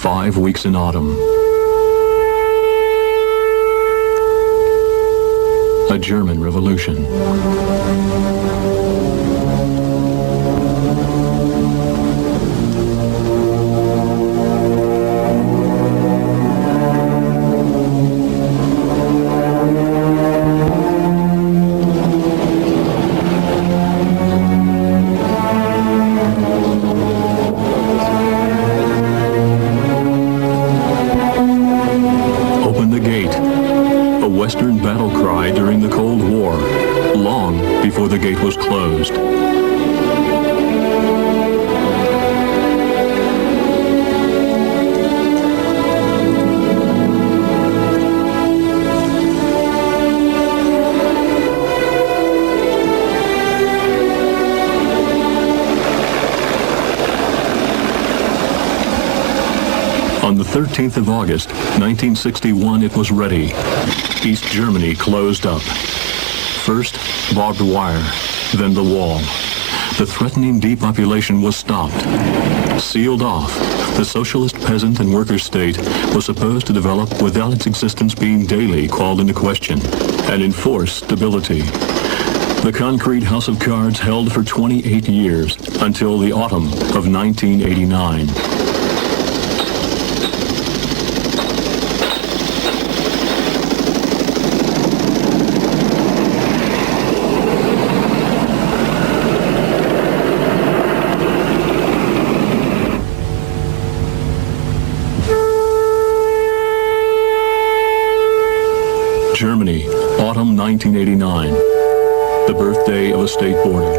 5 weeks in autumn. A German revolution. Western battle cry during the Cold War, long before the gate was closed. On the 13th of August, 1961, it was ready. East Germany closed up. First, barbed wire, then the wall. The threatening depopulation was stopped. Sealed off, the socialist peasant and worker state was supposed to develop without its existence being daily called into question, and enforce stability. The concrete house of cards held for 28 years, until the autumn of 1989. Germany, autumn 1989, the birthday of a state border.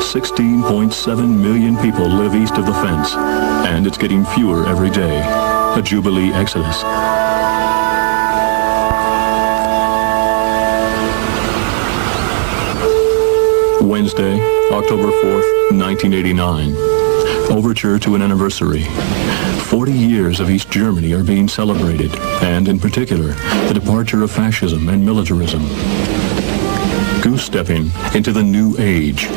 16.7 million people live east of the fence, and it's getting fewer every day. A Jubilee exodus. Wednesday, October 4th, 1989. Overture to an anniversary. 40 years of East Germany are being celebrated, and in particular, the departure of fascism and militarism. Goose-stepping into the new age.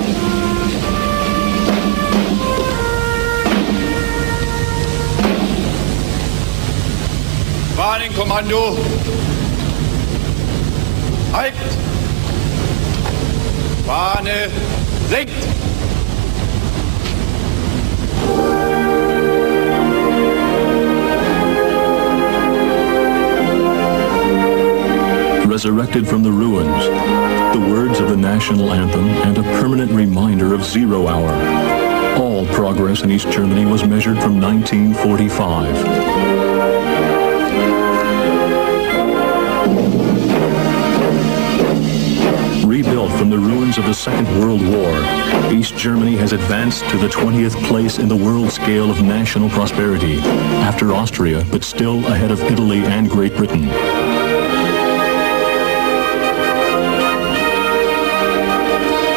Warnkommando! Halt! Fahne senkt! Resurrected from the ruins, the words of the national anthem and a permanent reminder of 0 hour. All progress in East Germany was measured from 1945. Rebuilt from the ruins of the Second World War, East Germany has advanced to the 20th place in the world scale of national prosperity, after Austria, but still ahead of Italy and Great Britain.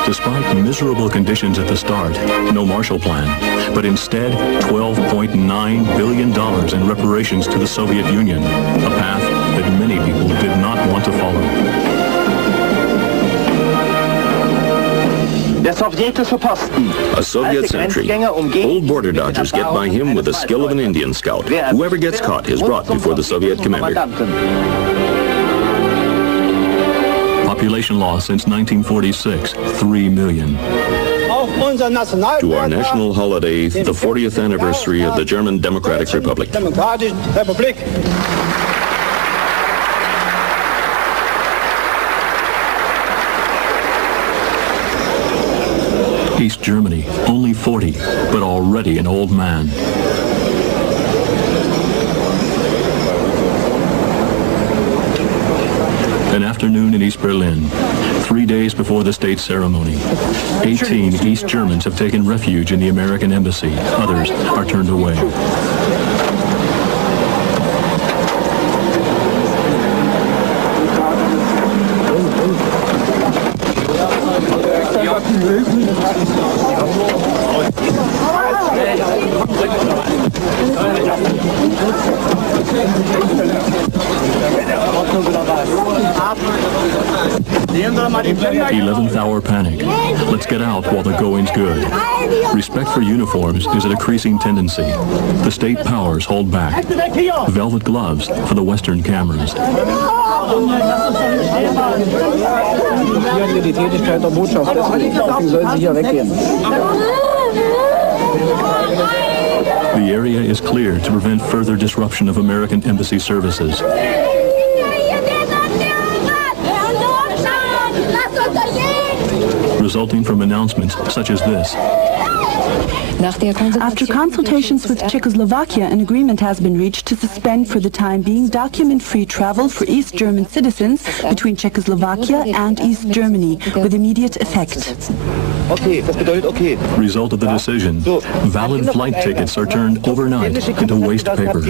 Despite miserable conditions at the start, no Marshall Plan, but instead $12.9 billion in reparations to the Soviet Union, a path that many people did not want to follow. A Soviet sentry. Old border dodgers get by him with the skill of an Indian scout. Whoever gets caught is brought before the Soviet commander. Population loss since 1946, 3 million. To our national holiday, the 40th anniversary of the German Democratic Republic. East Germany, only 40, but already an old man. An afternoon in East Berlin, 3 days before the state ceremony. 18 East Germans have taken refuge in the American embassy. Others are turned away. 11th hour panic. Let's get out while the going's good. Respect for uniforms is a decreasing tendency. The state powers hold back. Velvet gloves for the Western cameras. The area is clear to prevent further disruption of American embassy services. Resulting from announcements such as this. After consultations with Czechoslovakia, an agreement has been reached to suspend for the time being document-free travel for East German citizens between Czechoslovakia and East Germany with immediate effect. Result of the decision, valid flight tickets are turned overnight into waste paper.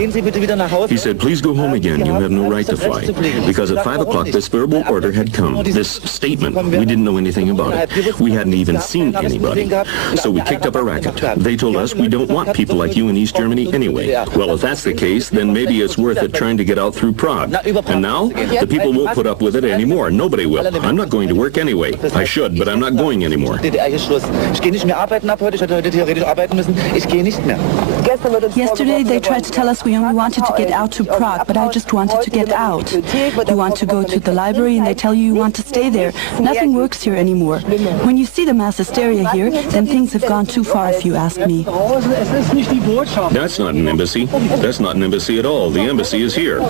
He said, please go home again. You have no right to fly. Because at 5 o'clock, this verbal order had come, this statement. We didn't know anything about it. We hadn't even seen anybody. So we kicked up a racket. They told us we don't want people like you in East Germany anyway. Well, if that's the case, then maybe it's worth it trying to get out through Prague. And now, the people won't put up with it anymore. Nobody will. I'm not going to work anyway. I should, but I'm not going anymore. Yesterday they tried to tell us we only wanted to get out to Prague, but I just wanted to get out. You want to go to the library and they tell you want to stay there. Nothing works here anymore. When you see the mass hysteria here, then things have gone too far if you ask me. That's not an embassy. That's not an embassy at all. The embassy is here.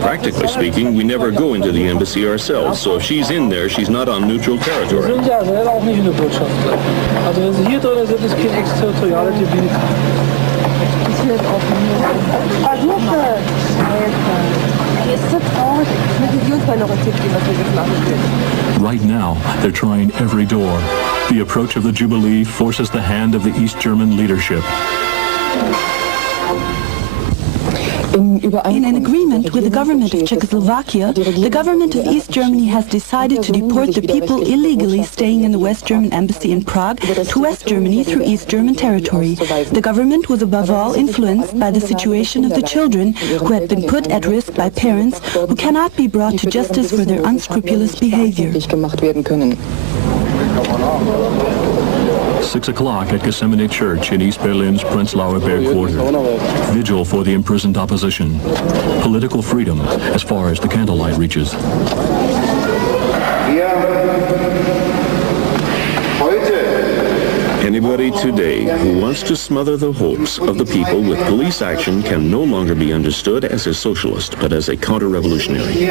Practically speaking, we never go into the embassy ourselves, so if she's in there, she's not on neutral territory. Right now, they're trying every door. The approach of the Jubilee forces the hand of the East German leadership. In an agreement with the government of Czechoslovakia, the government of East Germany has decided to deport the people illegally staying in the West German embassy in Prague to West Germany through East German territory. The government was above all influenced by the situation of the children who had been put at risk by parents who cannot be brought to justice for their unscrupulous behavior. 6 o'clock at Gethsemane Church in East Berlin's Prenzlauer Berg quarter. Vigil for the imprisoned opposition. Political freedom as far as the candlelight reaches. Anybody today who wants to smother the hopes of the people with police action can no longer be understood as a socialist, but as a counter-revolutionary.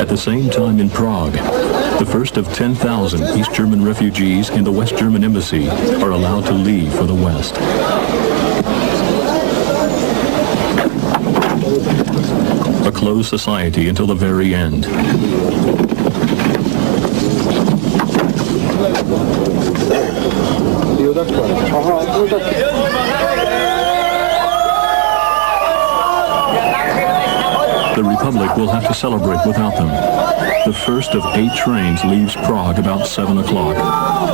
At the same time in Prague, the first of 10,000 East German refugees in the West German embassy are allowed to leave for the West. A closed society until the very end. The Republic will have to celebrate without them. The first of 8 trains leaves Prague about 7 o'clock.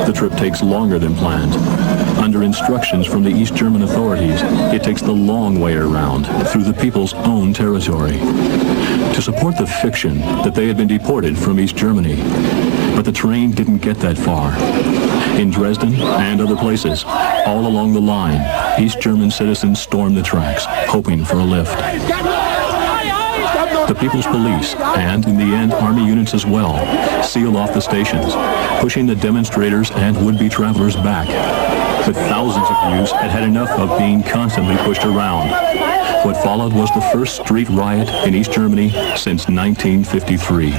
The trip takes longer than planned. Under instructions from the East German authorities, it takes the long way around, through the people's own territory, to support the fiction that they had been deported from East Germany. But the train didn't get that far. In Dresden and other places, all along the line, East German citizens stormed the tracks, hoping for a lift. The People's Police, and in the end army units as well, seal off the stations, pushing the demonstrators and would-be travelers back. But thousands of youths had had enough of being constantly pushed around. What followed was the first street riot in East Germany since 1953.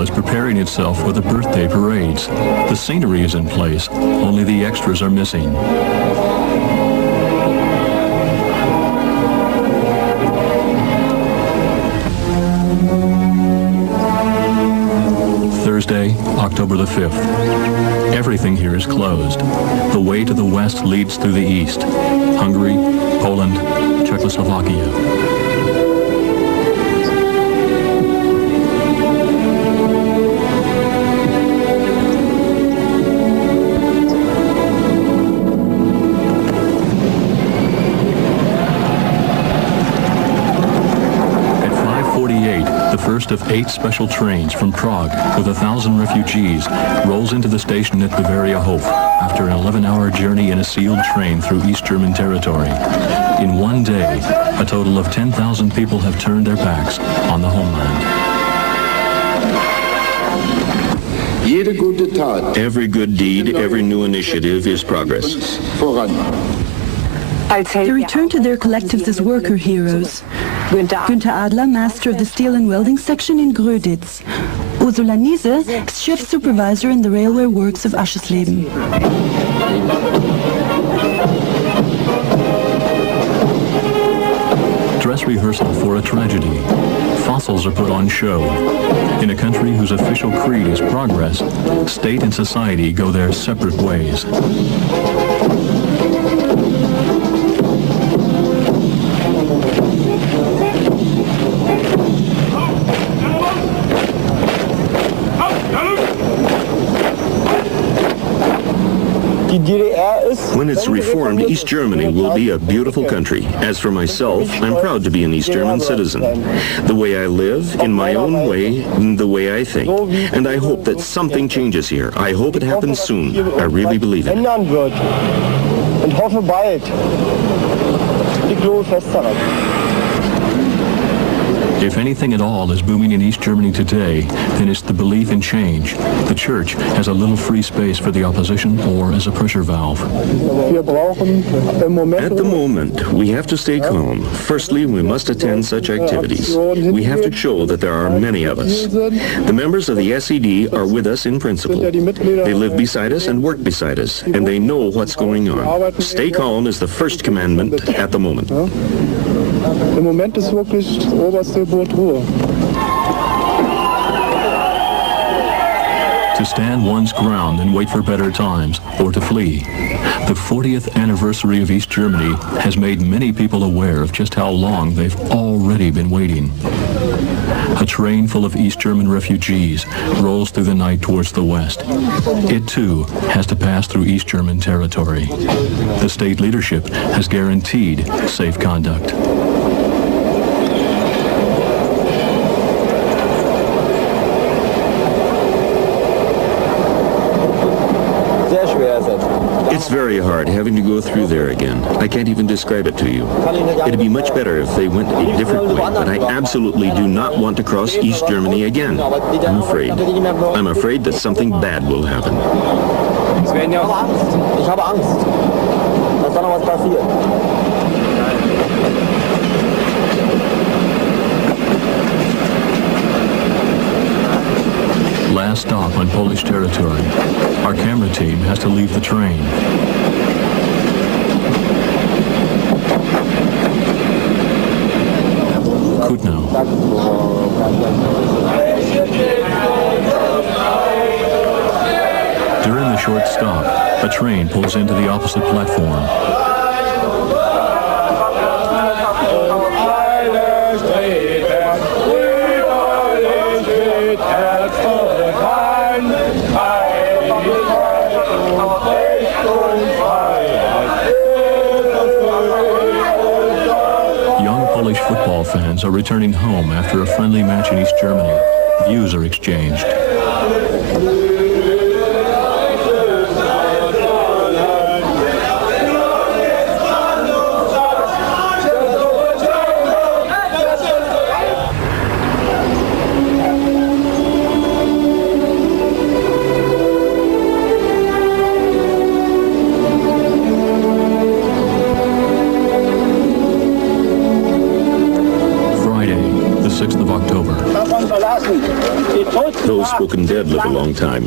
capital is preparing itself for the birthday parades. The scenery is in place, only the extras are missing. Thursday, October the 5th. Everything here is closed. The way to the west leads through the east. Hungary, Poland, Czechoslovakia. First of 8 special trains from Prague with 1,000 refugees rolls into the station at Bavaria Hof after an 11-hour journey in a sealed train through East German territory. In one day, a total of 10,000 people have turned their backs on the homeland. Every good deed, every new initiative is progress. They return to their collectives as worker heroes. Günther Adler, master of the steel and welding section in Gröditz. Ursula Niese, shift supervisor in the railway works of Aschersleben. Dress rehearsal for a tragedy. Fossils are put on show. In a country whose official creed is progress, state and society go their separate ways. When it's reformed, East Germany will be a beautiful country. As for myself, I'm proud to be an East German citizen. The way I live, in my own way, the way I think. And I hope that something changes here. I hope it happens soon. I really believe it. If anything at all is booming in East Germany today, then it's the belief in change. The church has a little free space for the opposition or as a pressure valve. At the moment, we have to stay calm. Firstly, we must attend such activities. We have to show that there are many of us. The members of the SED are with us in principle. They live beside us and work beside us, and they know what's going on. Stay calm is the first commandment at the moment. Im Moment ist wirklich das oberste Gebot Ruhe. To stand one's ground and wait for better times, or to flee. The 40th anniversary of East Germany has made many people aware of just how long they've already been waiting. A train full of East German refugees rolls through the night towards the west. It too has to pass through East German territory. The state leadership has guaranteed safe conduct. It's very hard having to go through there again. I can't even describe it to you. It'd be much better if they went a different way, but I absolutely do not want to cross East Germany again. I'm afraid. I'm afraid that something bad will happen. Ich habe Angst. Dass da noch was passiert. Last stop on Polish territory. Our camera team has to leave the train. Kutno. During the short stop, a train pulls into the opposite platform. Football fans are returning home after a friendly match in East Germany. Views are exchanged. slow-spoken dead live a long time.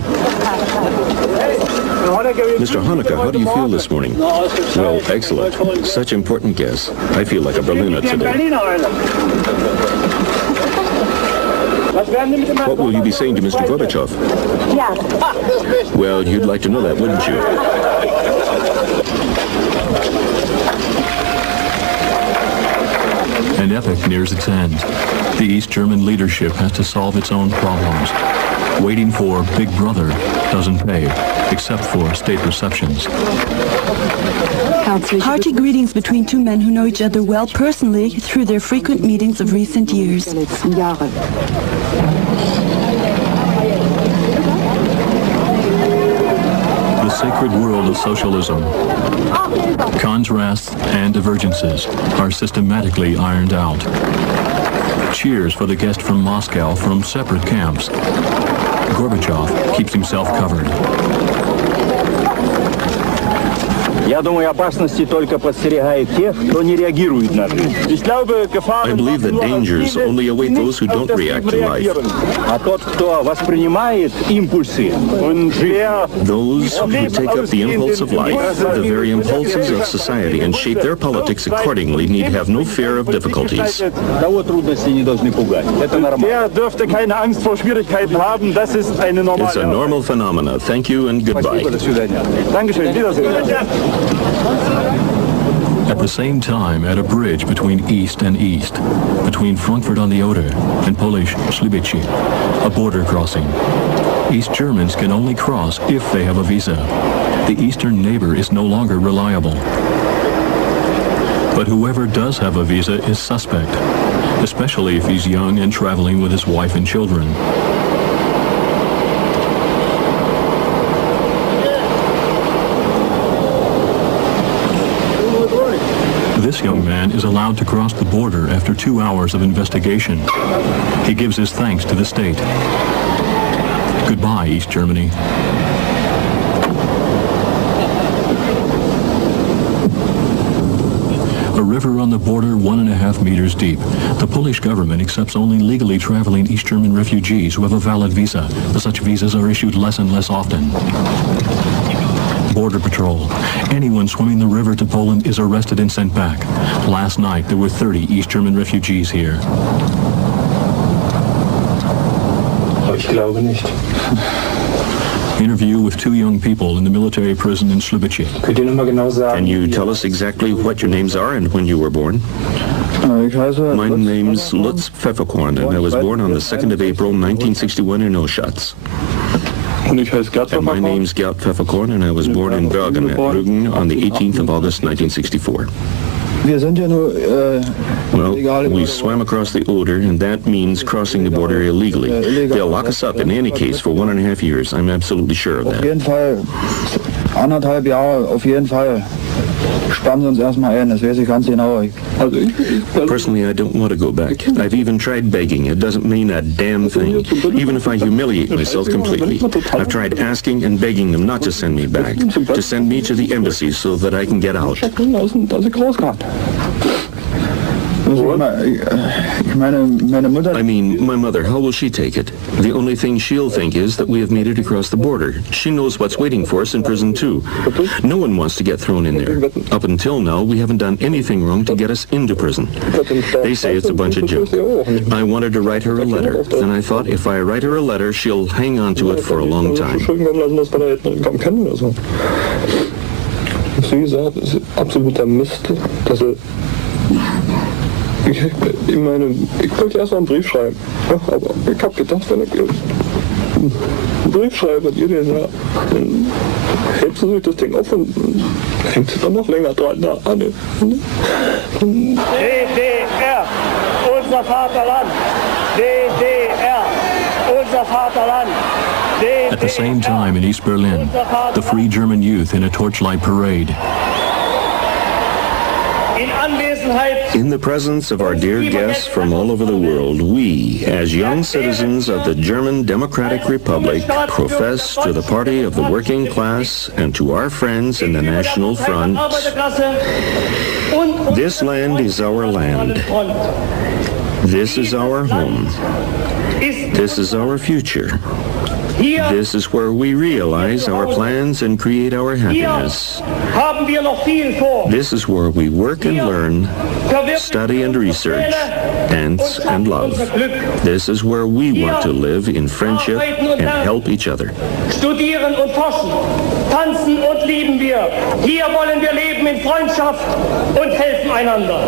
Mr. Honecker, how do you feel this morning? Well, excellent. Such important guests. I feel like a Berliner today. What will you be saying to Mr. Gorbachev? Well, you'd like to know that, wouldn't you? An epoch nears its end. The East German leadership has to solve its own problems. Waiting for Big Brother doesn't pay, except for state receptions. Hearty greetings between two men who know each other well personally through their frequent meetings of recent years. The sacred world of socialism. Contrasts and divergences are systematically ironed out. Cheers for the guest from Moscow from separate camps. Gorbachev keeps himself covered. Я думаю, опасности только подстерегают тех, кто не реагирует на жизнь. I believe that dangers only await those who don't react to life. А тот, кто воспринимает импульсы, Those who take up the impulse of life, the very impulses of society, and shape their politics accordingly need have no fear of difficulties. того трудности не должны пугать. Это нормально. Der dürfte keine Angst vor Schwierigkeiten haben. Das ist eine normale. It's a normal phenomena. Thank you and goodbye. До свидания. Dankeschön. Wiedersehen. At the same time, at a bridge between East and East, between Frankfurt on the Oder and Polish Slibici, a border crossing. East Germans can only cross if they have a visa. The eastern neighbor is no longer reliable. But whoever does have a visa is suspect, especially if he's young and traveling with his wife and children. This young man is allowed to cross the border after 2 hours of investigation. He gives his thanks to the state. Goodbye, East Germany. A river on the border 1.5 meters deep. The Polish government accepts only legally traveling East German refugees who have a valid visa. Such visas are issued less and less often. Border Patrol. Anyone swimming the river to Poland is arrested and sent back. Last night, there were 30 East German refugees here. Ich glaube nicht. Interview with 2 young people in the military prison in Slibici. Könnt ihr noch mal genau sagen? Can you tell us exactly what your names are and when you were born? Ich heiße My name's Lutz Pfefferkorn, and I was born on the 2nd of April, 1961 in Oschatz. Und ich heiße Gerd And my Pfefferkorn. name's Gerd Pfefferkorn, and I was born in Bergen at Rügen on the 18th of August, 1964. Wir sind ja nur Well, we swam across the Oder, and that means crossing the border illegally. They'll lock us up in any case for 1.5 years. I'm absolutely sure of auf that. jeden Fall 1,5 Jahre, auf jeden Fall. Spannen Sie uns erstmal ein, das weiß ich ganz genau. Also Personally, I don't want to go back. I've even tried begging. It doesn't mean a damn thing, even if I humiliate myself completely. I've tried asking and begging them not to send me back, to send me to the embassy so that I can get out. dass ich raus kann. Ich meine, meine Mutter... I mean, my mother, how will she take it? The only thing she'll think is that we have made it across the border. She knows what's waiting for us in prison, too. No one wants to get thrown in there. Up until now, we haven't done anything wrong to get us into prison. They say it's a bunch of junk. I wanted to write her a letter. Then I thought, if I write her a letter, she'll hang on to it for a long time. Wie gesagt, es ist absoluter Mist, dass ich meine, ich wollte erst mal einen Brief schreiben, ja, aber ich habe gedacht, wenn ich einen Brief schreibe, und ihr den ja, dann hebt sie sich das Ding auf und hängt sie dann noch länger dran. DDR, unser Vaterland. DDR, unser Vaterland. At the same time in East Berlin, the Free German Youth in a torchlight parade. In the presence of our dear guests from all over the world, we, as young citizens of the German Democratic Republic, profess to the party of the working class and to our friends in the National Front, this land is our land. This is our home. This is our future. This is where we realize our plans and create our happiness. This is where we work and learn, study and research, dance and love. This is where we want to live in friendship and help each other. Studieren und forschen, tanzen und lieben wir. Hier wollen wir leben in Freundschaft und helfen einander.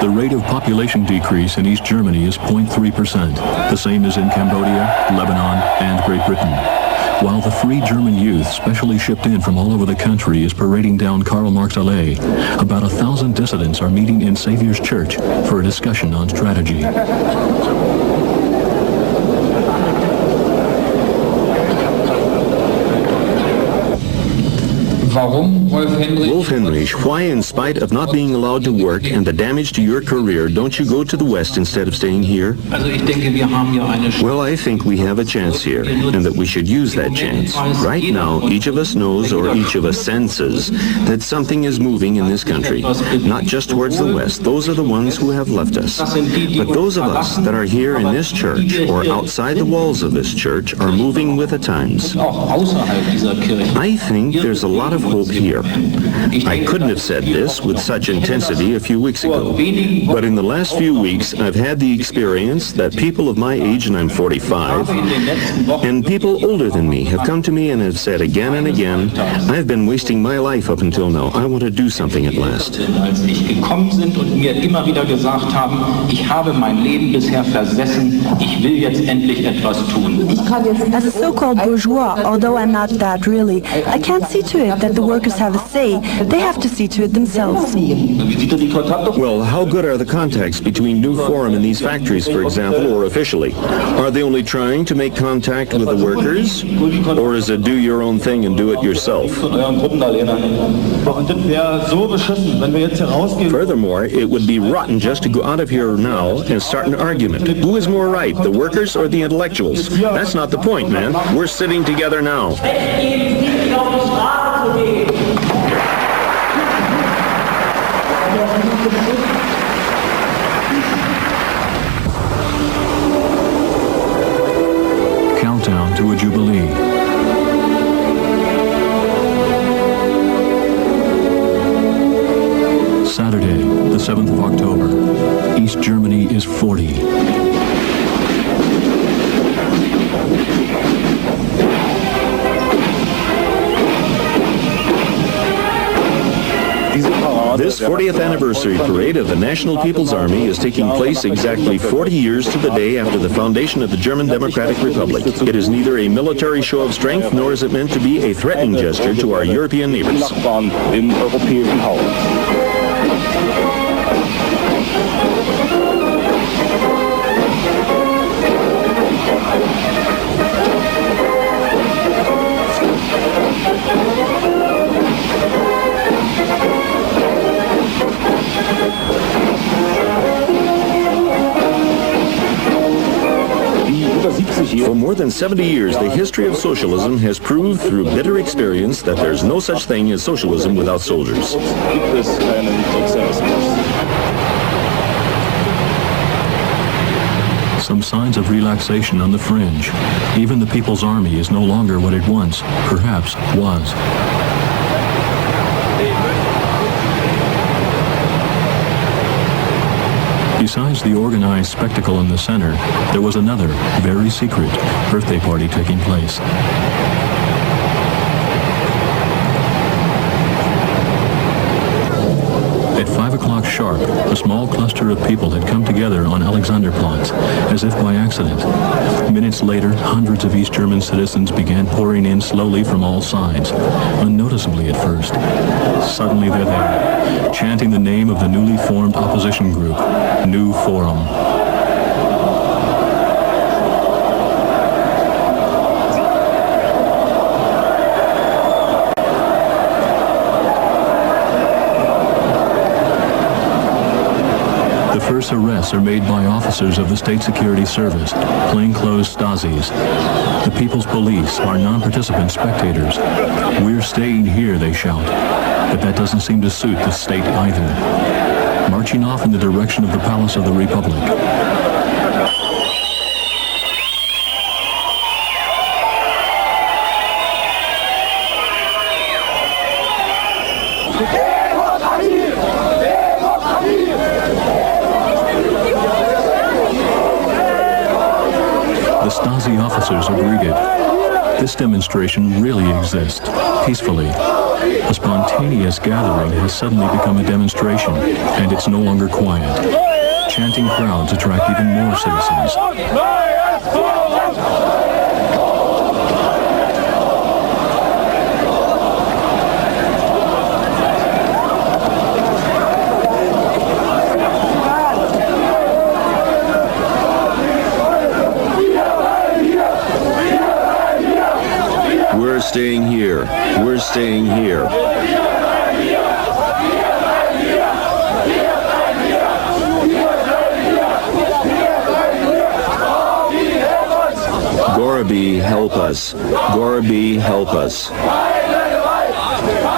The rate of population decrease in East Germany is 0.3%, the same as in Cambodia, Lebanon, and Great Britain. While the Free German Youth, specially shipped in from all over the country, is parading down Karl Marx Allee, about 1,000 dissidents are meeting in Saviour's Church for a discussion on strategy. Wolf Henrich, why, in spite of not being allowed to work and the damage to your career, don't you go to the West instead of staying here? Well, I think we have a chance here, and that we should use that chance. Right now, each of us knows, or each of us senses, that something is moving in this country. Not just towards the West. Those are the ones who have left us. But those of us that are here in this church, or outside the walls of this church, are moving with the times. I think there's a lot of hope here. I couldn't have said this with such intensity a few weeks ago, but in the last few weeks I've had the experience that people of my age, and I'm 45, and people older than me have come to me and have said again and again, I've been wasting my life up until now. I want to do something at last. As a so-called bourgeois, although I'm not that really, I can't see to it that the workers have a say. They have to see to it themselves. Well, how good are the contacts between New Forum and these factories, for example, or officially? Are they only trying to make contact with the workers? Or is it do your own thing and do it yourself? Furthermore, it would be rotten just to go out of here now and start an argument. Who is more right, the workers or the intellectuals? That's not the point, man. We're sitting together now. Countdown to a Jubilee. Saturday, the 7th of October. East Germany is 40. This 40th anniversary parade of the National People's Army is taking place exactly 40 years to the day after the foundation of the German Democratic Republic. It is neither a military show of strength nor is it meant to be a threatening gesture to our European neighbors. For more than 70 years, the history of socialism has proved through bitter experience that there's no such thing as socialism without soldiers. Some signs of relaxation on the fringe. Even the People's Army is no longer what it once, perhaps, was. Besides the organized spectacle in the center, there was another, very secret, birthday party taking place. At 5 o'clock sharp, a small cluster of people had come together on Alexanderplatz, as if by accident. Minutes later, hundreds of East German citizens began pouring in slowly from all sides, unnoticeably at first. Suddenly they're there, chanting the name of the newly formed opposition group, New Forum. First arrests are made by officers of the State Security Service, plainclothes Stasis. The People's Police are non-participant spectators. We're staying here, they shout. But that doesn't seem to suit the state either. marching off in the direction of the Palace of the Republic. The Stasi officers are greeted. This demonstration really exists, peacefully. A spontaneous gathering has suddenly become a demonstration, and it's no longer quiet. Chanting crowds attract even more citizens. We're staying here. We're staying here. Gorabi, help us. Gorabi, help us.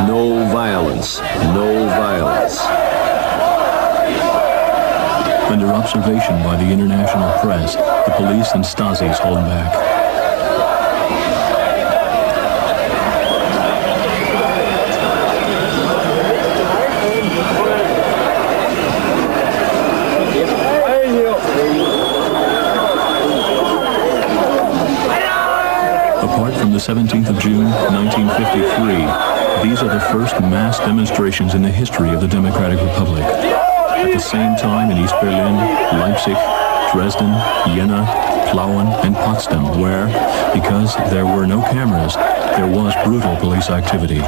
No violence. No violence. Under observation by the international press, the police and Stasis hold back. The 17th of June, 1953, these are the first mass demonstrations in the history of the Democratic Republic. At the same time in East Berlin, Leipzig, Dresden, Jena, Plauen, and Potsdam, where, because there were no cameras, there was brutal police activity.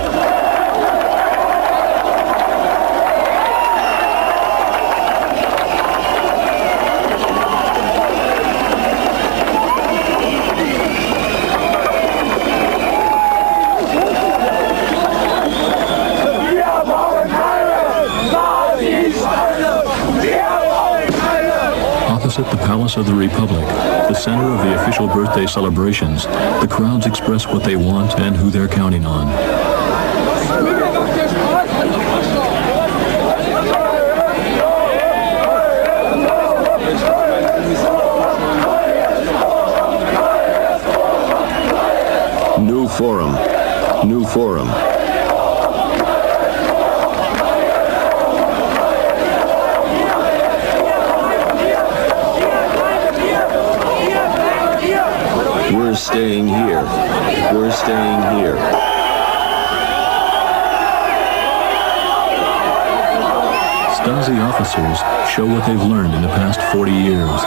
At the Palace of the Republic, the center of the official birthday celebrations, the crowds express what they want and who they're counting on. New forum. New forum. We're staying here. We're staying here. Stasi officers show what they've learned in the past 40 years.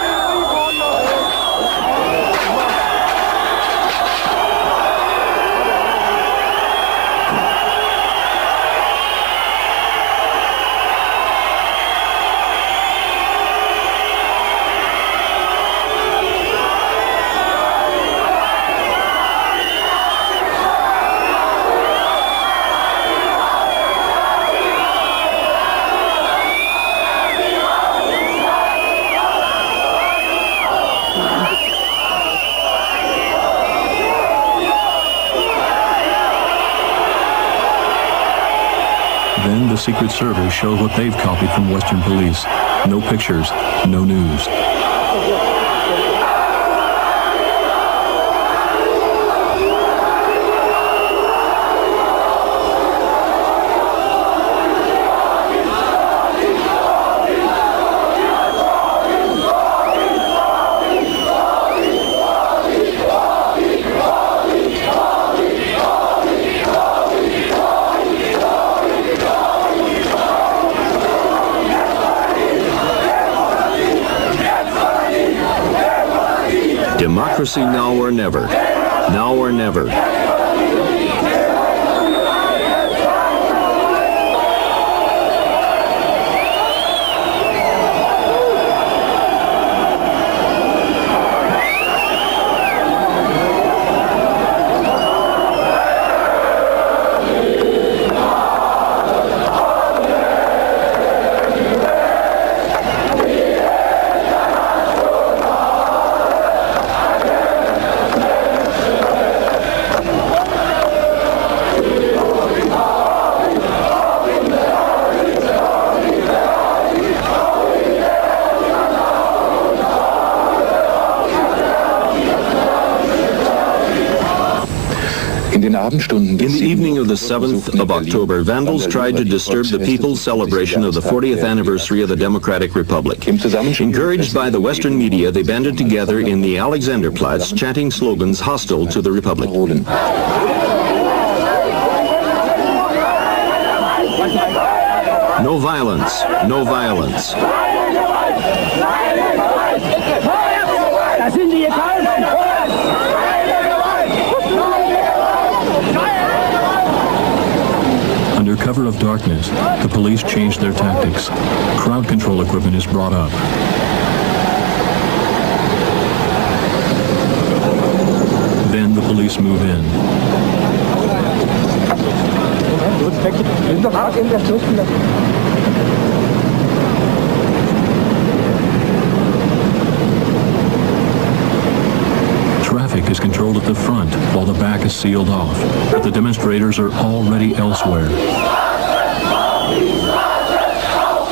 Then the Secret Service show what they've copied from Western police. No pictures, no news. Democracy now or never. Now or never. In the evening of the 7th of October, vandals tried to disturb the people's celebration of the 40th anniversary of the Democratic Republic. Encouraged by the Western media, they banded together in the Alexanderplatz, chanting slogans hostile to the Republic. No violence, no violence. Under cover of darkness, the police changed their tactics. Crowd control equipment is brought up. Then the police move in. Traffic is controlled at the front while the back is sealed off, but the demonstrators are already elsewhere.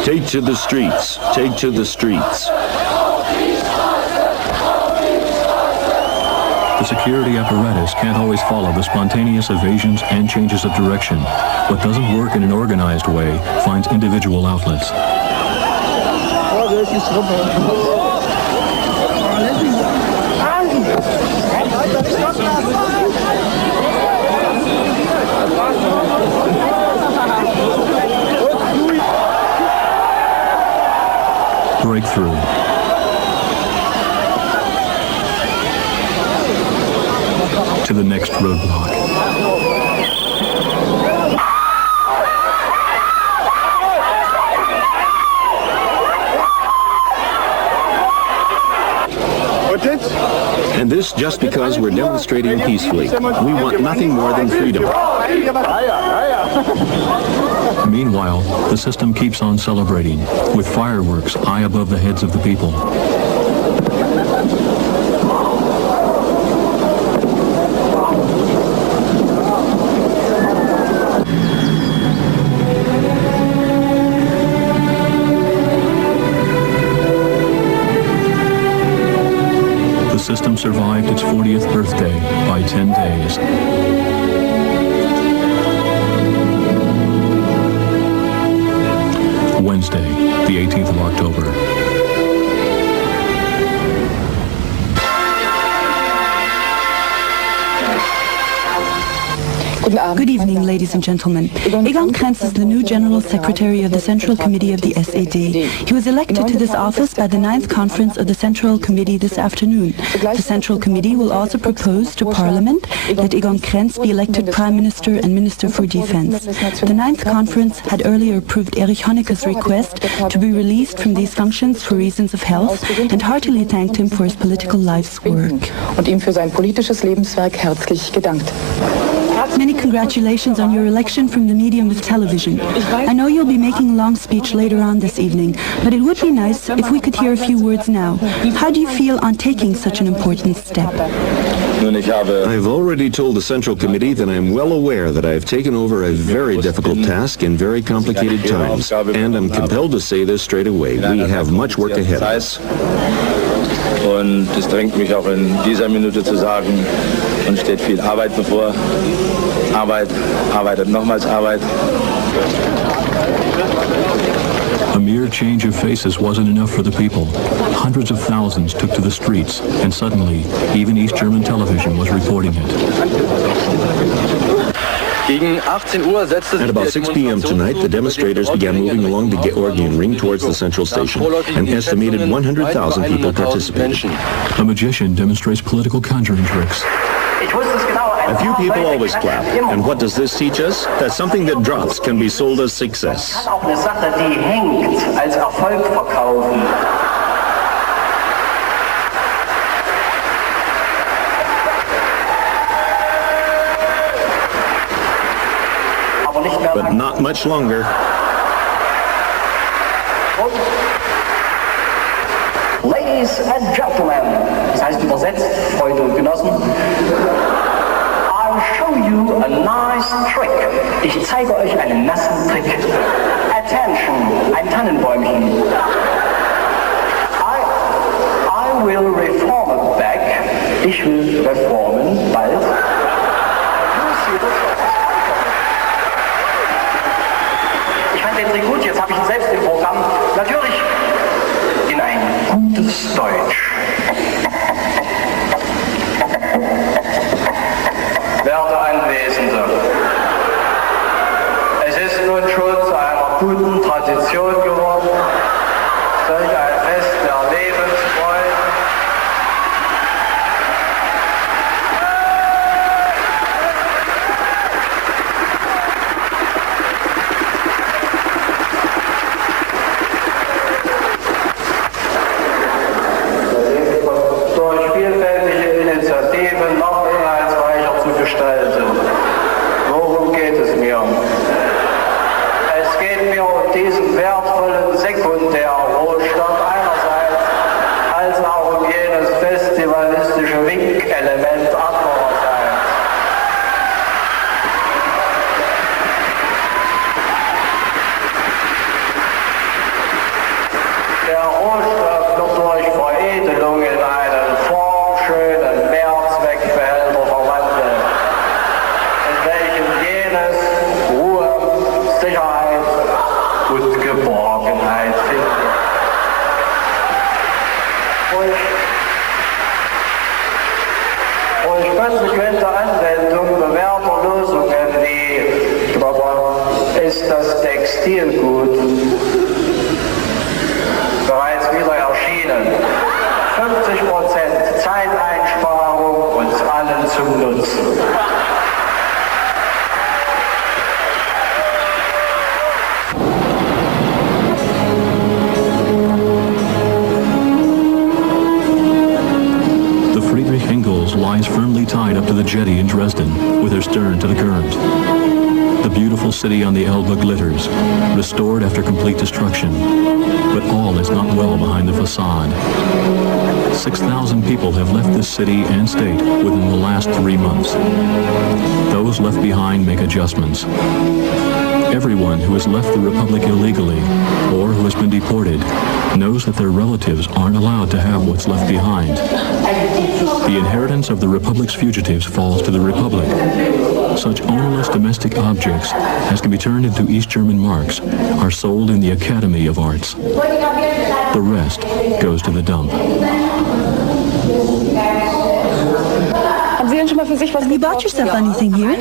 Take to the streets, take to the streets. The security apparatus can't always follow the spontaneous evasions and changes of direction. What doesn't work in an organized way finds individual outlets. Breakthrough. To the next roadblock. And this just because we're demonstrating peacefully. We want nothing more than freedom. Meanwhile, the system keeps on celebrating, with fireworks high above the heads of the people. The system survived its 40th birthday by 10 days. Wednesday, the 18th of October. Good evening, ladies and gentlemen. Egon Krenz is the new General Secretary of the Central Committee of the SED. He was elected to this office by the 9th Conference of the Central Committee this afternoon. The Central Committee will also propose to Parliament that Egon Krenz be elected Prime Minister and Minister for Defense. The 9th Conference had earlier approved Erich Honecker's request to be released from these functions for reasons of health and heartily thanked him for his political life's work. Und ihm für sein politisches Lebenswerk herzlich gedankt. Many congratulations on your election from the medium of television. I know you'll be making a long speech later on this evening, but it would be nice if we could hear a few words now. How do you feel on taking such an important step? I've already told the Central Committee that I'm well aware that I've taken over a very difficult task in very complicated times, and I'm compelled to say this straight away. We have much work ahead of us. Und es drängt mich auch in dieser Minute zu sagen, uns steht viel Arbeit bevor. Arbeit, Arbeit und nochmals Arbeit. A mere change of faces wasn't enough for the people. Hundreds of thousands took to the streets, and suddenly, even East German television was reporting it. At about 6 p.m. tonight, the demonstrators began moving along the Georgian Ring towards the central station. An estimated 100,000 people participated. A magician demonstrates political conjuring tricks. A few people always clap. And what does this teach us? That something that drops can be sold as success. But not much longer. Ladies and gentlemen, das heißt übersetzt, Freunde und Genossen, I'll show you a nice trick. Ich zeige euch einen nassen Trick. Attention, ein Tannenbäumchen. I will reform it back. Ich will reformen bald. worum geht es mir? Es geht mir um diesen wertvollen Sekundärrohstoff einerseits, als auch um jenes festivalistische Winkelement andererseits. Der Rohstoff wird durch Veredelung in einen formschönen Mehrzweckbehälter verwandelt, in welchem jenes Ruhe, Sicherheit und Geborgenheit findet. Durch konsequente Anwendung bewährter Lösungen wie ist das Textilgut bereits wieder erschienen. 50% Zeiteinsparung uns allen zum Nutzen. The Friedrich Engels lies firmly tied up to the jetty in Dresden, with her stern to the current. The beautiful city on the Elbe glitters, restored after complete destruction. But all is not well behind the facade. 6,000 people have left this city and state within the last 3 months. Those left behind make adjustments. Everyone who has left the Republic illegally or who has been deported knows that their relatives aren't allowed to have what's left behind. The inheritance of the Republic's fugitives falls to the Republic. Such ownerless domestic objects as can be turned into East German marks are sold in the Academy of Arts. The rest goes to the dump. Have you bought yourself anything here?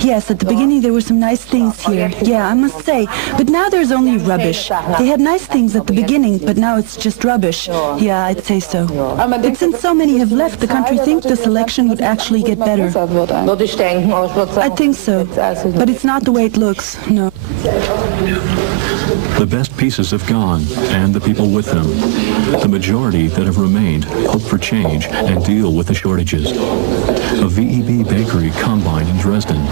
Yes, at the beginning there were some nice things here. Yeah, I must say. But now there's only rubbish. They had nice things at the beginning, but now it's just rubbish. Yeah, I'd say so. But since so many have left, the country thinks this election would actually get better. I think so. But it's not the way it looks, no. The best pieces have gone, and the people with them. The majority that have remained hope for change and deal with the shortages. A VEB bakery combine in Dresden.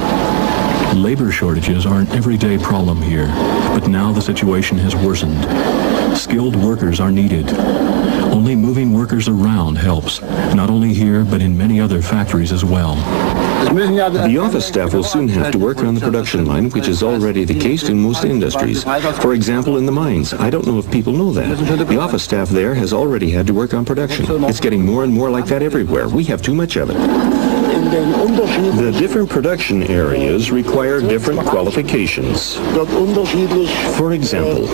Labor shortages are an everyday problem here, but now the situation has worsened. Skilled workers are needed. Only moving workers around helps, not only here, but in many other factories as well. The office staff will soon have to work on the production line, which is already the case in most industries. For example, in the mines. I don't know if people know that. The office staff there has already had to work on production. It's getting more and more like that everywhere. We have too much of it. The different production areas require different qualifications. For example,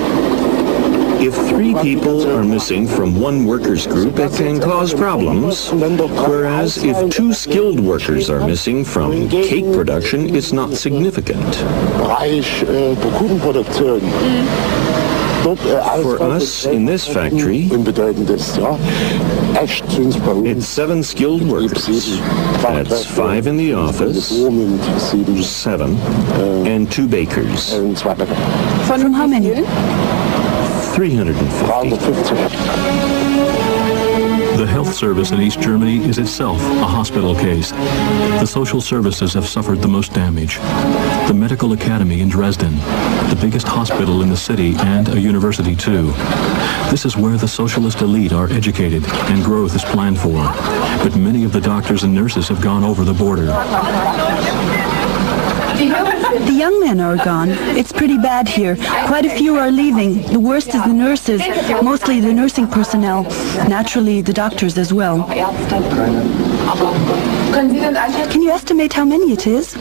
if 3 people are missing from one workers' group, it can cause problems, whereas if 2 skilled workers are missing from cake production, it's not significant. For us, in this factory, it's 7 skilled workers. That's 5 in the office, 7, and 2 bakers. From how many? 350. The health service in East Germany is itself a hospital case. The social services have suffered the most damage. The Medical Academy in Dresden, the biggest hospital in the city and a university too. This is where the socialist elite are educated and growth is planned for. But many of the doctors and nurses have gone over the border. The young men are gone. It's pretty bad here. Quite a few are leaving. The worst is the nurses, mostly the nursing personnel. Naturally, the doctors as well. Can you estimate how many it is?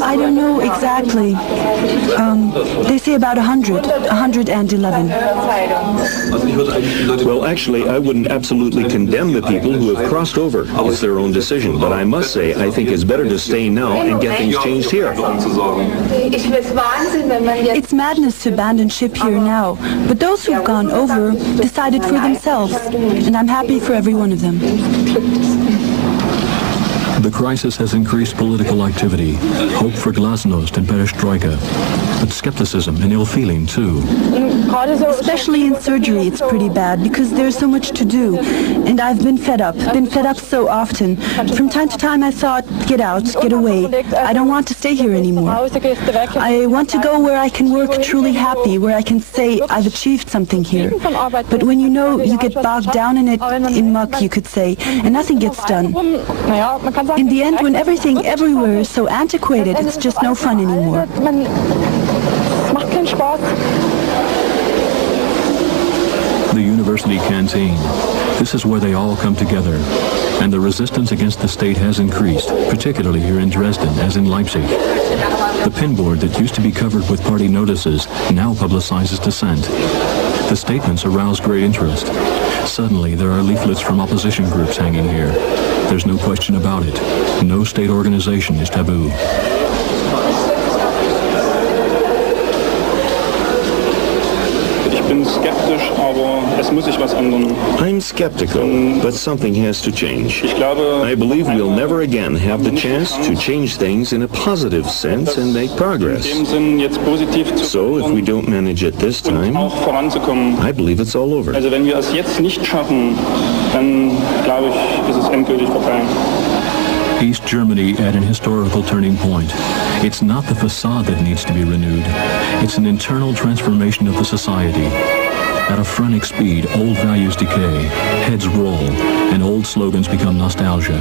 I don't know exactly. They say about 100, 111. Well, actually, I wouldn't absolutely condemn the people who have crossed over. It's their own decision. But I must say, I think it's better to stay now and get things changed here. It's madness to abandon ship here now. But those who've gone over decided for themselves. And I'm happy for every one of them. The crisis has increased political activity, hope for glasnost and perestroika, but skepticism and ill feeling too. Especially in surgery, it's pretty bad because there's so much to do. And I've been fed up so often. From time to time I thought, get out, get away. I don't want to stay here anymore. I want to go where I can work truly happy, where I can say I've achieved something here. But when you know you get bogged down in it, in muck you could say, and nothing gets done. In the end, when everything everywhere is so antiquated, it's just no fun anymore. The university canteen. This is where they all come together. And the resistance against the state has increased, particularly here in Dresden, as in Leipzig. The pinboard that used to be covered with party notices now publicizes dissent. The statements arouse great interest. Suddenly, there are leaflets from opposition groups hanging here. There's no question about it. No state organization is taboo. I'm skeptical, but something has to change. I believe we'll never again have the chance to change things in a positive sense and make progress. So if we don't manage it this time, I believe it's all over. East Germany at an historical turning point. It's not the facade that needs to be renewed. It's an internal transformation of the society. At a frenetic speed, old values decay, heads roll, and old slogans become nostalgia.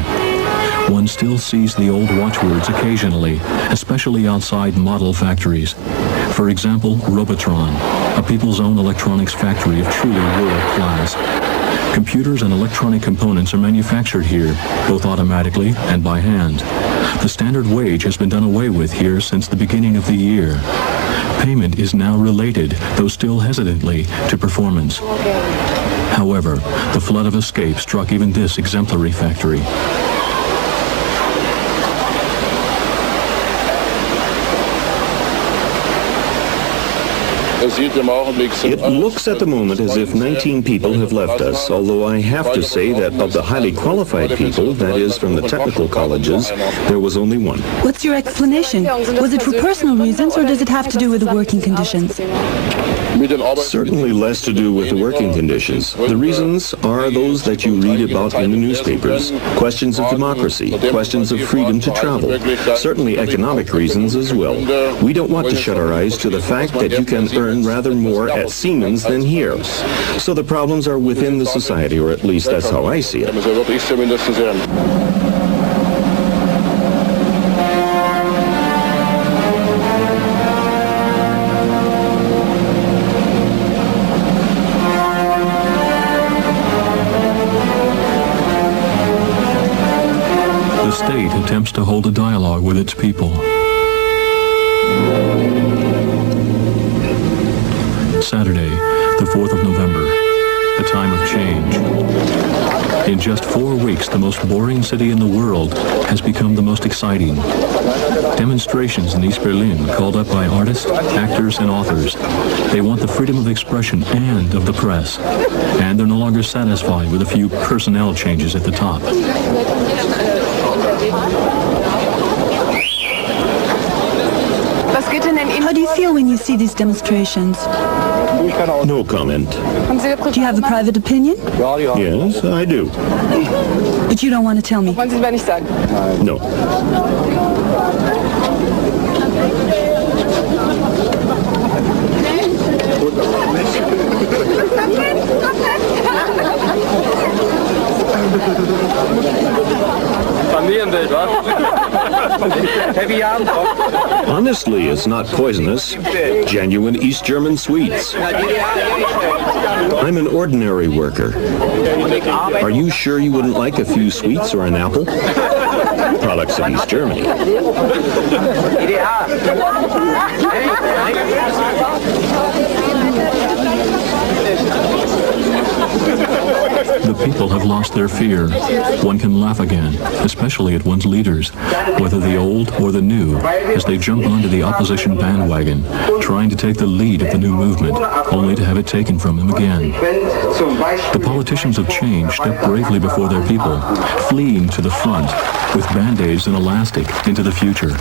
One still sees the old watchwords occasionally, especially outside model factories. For example, Robotron, a people's own electronics factory of truly world class. Computers and electronic components are manufactured here, both automatically and by hand. The standard wage has been done away with here since the beginning of the year. Payment is now related, though still hesitantly, to performance. However, the flood of escape struck even this exemplary factory. It looks at the moment as if 19 people have left us, although I have to say that of the highly qualified people, that is from the technical colleges, there was only one. What's your explanation? Was it for personal reasons or does it have to do with the working conditions? Certainly less to do with the working conditions. The reasons are those that you read about in the newspapers. Questions of democracy, questions of freedom to travel, certainly economic reasons as well. We don't want to shut our eyes to the fact that you can earn rather more at Siemens than here. So the problems are within the society, or at least that's how I see it. The state attempts to hold a dialogue with its people. Saturday, the 4th of November, a time of change. In just 4 weeks, the most boring city in the world has become the most exciting. Demonstrations in East Berlin called up by artists, actors, and authors. They want the freedom of expression and of the press. And they're no longer satisfied with a few personnel changes at the top. How do you feel when you see these demonstrations? No comment. Do you have a private opinion? Yes, I do. But you don't want to tell me. No. Honestly, it's not poisonous. Genuine East German sweets. I'm an ordinary worker. Are you sure you wouldn't like a few sweets or an apple? Products of East Germany. The people have lost their fear. One can laugh again, especially at one's leaders, whether the old or the new, as they jump onto the opposition bandwagon, trying to take the lead of the new movement, only to have it taken from them again. The politicians of change step bravely before their people, fleeing to the front, with band-aids and elastic, into the future.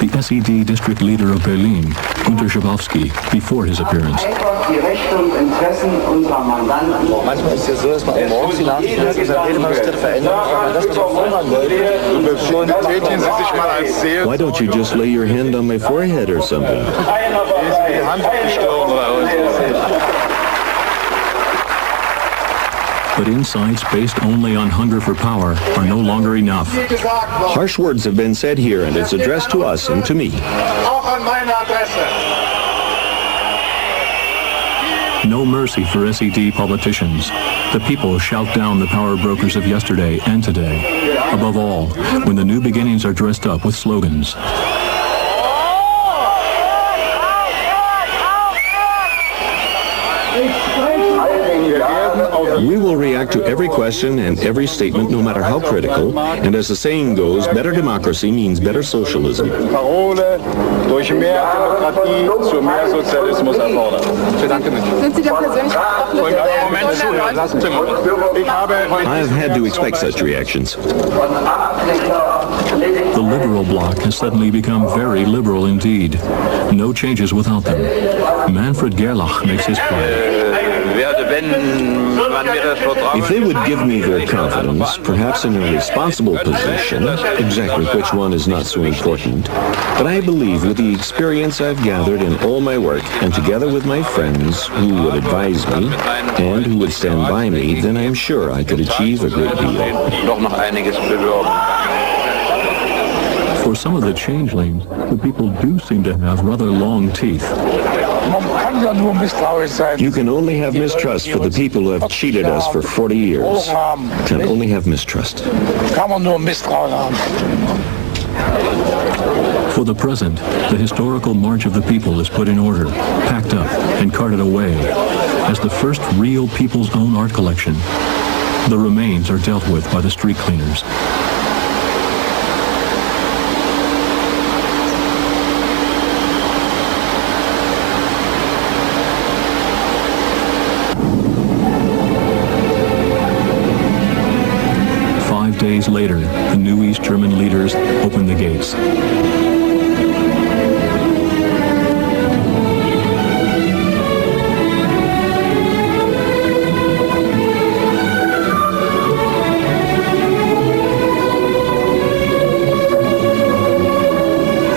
The SED district leader of Berlin, Günter Schabowski, before his appearance. Manchmal ist es so, dass man morgens die Nachrichten hört und sagt, hey, man müsste verändern, weil das, was man vorhaben wollte. Why don't you just lay your hand on my forehead or something? But insights based only on hunger for power are no longer enough. Harsh words have been said here, and it's addressed to us and to me. No mercy for SED politicians. The people shout down the power brokers of yesterday and today. Above all, when the new beginnings are dressed up with slogans. We will react to every question and every statement, no matter how critical, and as the saying goes, better democracy means better socialism. Parole durch mehr Demokratie zu mehr Sozialismus erfordern. Sind Sie da persönlich I have had to expect such reactions. The liberal bloc has suddenly become very liberal indeed. No changes without them. Manfred Gerlach makes his play. If they would give me their confidence, perhaps in a responsible position, exactly which one is not so important, but I believe with the experience I've gathered in all my work, and together with my friends who would advise me, and who would stand by me, then I am sure I could achieve a great deal. For some of the changelings, the people do seem to have rather long teeth. You can only have mistrust for the people who have cheated us for 40 years. Can only have mistrust. For the present, the historical march of the people is put in order, packed up, and carted away, as the first real people's own art collection. The remains are dealt with by the street cleaners. Days later, the new East German leaders opened the gates.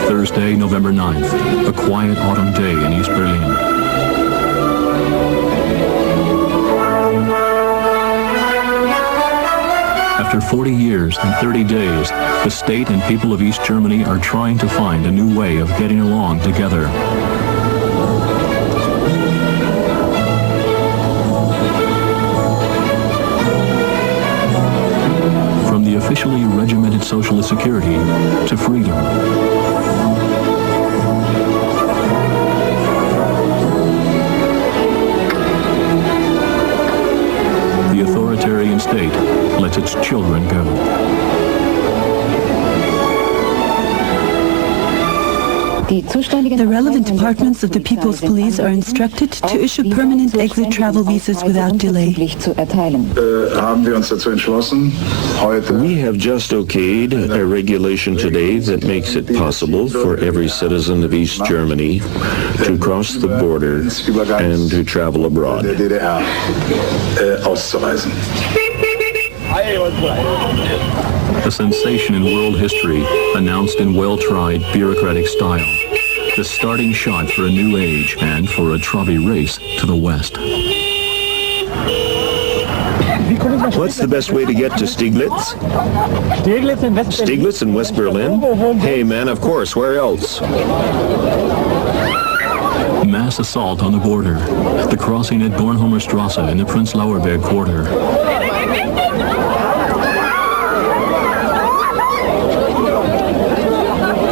Thursday, November 9th, a quiet autumn day in East Berlin. After 40 years and 30 days, the state and people of East Germany are trying to find a new way of getting along together. From the officially regimented socialist security to freedom. The authoritarian state lets its children go. The relevant departments of the People's Police are instructed to issue permanent exit travel visas without delay. We have just okayed a regulation today that makes it possible for every citizen of East Germany to cross the border and to travel abroad. A sensation in world history, announced in well-tried bureaucratic style. The starting shot for a new age and for a Trabi race to the west. What's the best way to get to Stieglitz? Stieglitz in West Berlin? Hey man, of course, where else? Mass assault on the border. The crossing at Bornholmer Strasse in the Prenzlauer Berg quarter.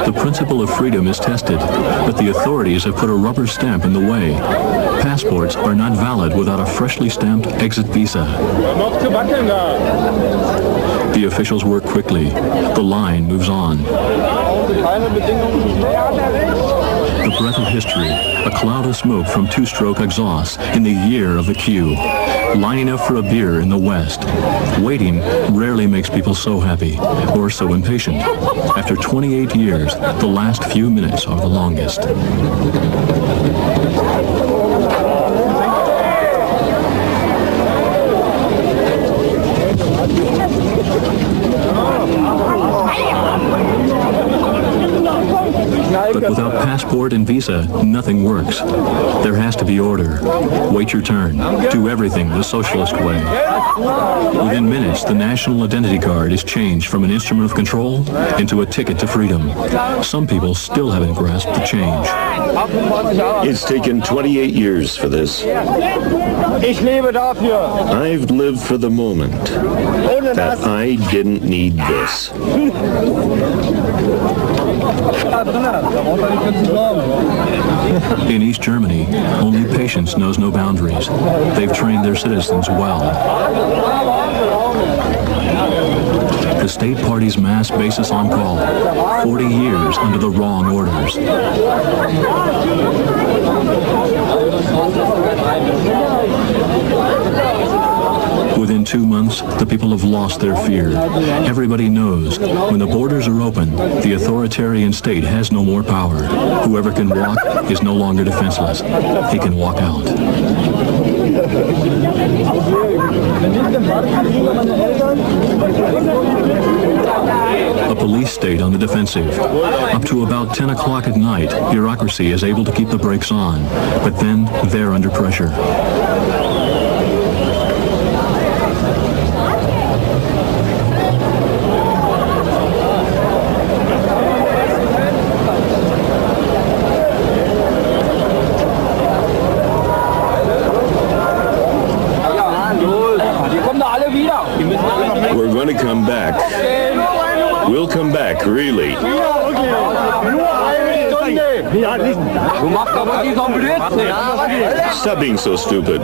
The principle of freedom is tested, but the authorities have put a rubber stamp in the way. Passports are not valid without a freshly stamped exit visa. The officials work quickly. The line moves on. The breath of history, a cloud of smoke from two-stroke exhausts in the year of the queue. Lining up for a beer in the West. Waiting rarely makes people so happy or so impatient. After 28 years, the last few minutes are the longest. But without passport and visa, nothing works. There has to be order. Wait your turn. Do everything the socialist way. Within minutes, the national identity card is changed from an instrument of control into a ticket to freedom. Some people still haven't grasped the change. It's taken 28 years for this. I've lived for the moment that I didn't need this. In East Germany, only patience knows no boundaries. They've trained their citizens well. The state party's mass basis on call. 40 years under the wrong orders. Within 2 months, the people have lost their fear. Everybody knows when the borders are open, the authoritarian state has no more power. Whoever can walk is no longer defenseless. He can walk out. A police state on the defensive. Up to about 10 o'clock at night, bureaucracy is able to keep the brakes on, but then they're under pressure. We're going to come back. We'll come back, really. Stop being so stupid.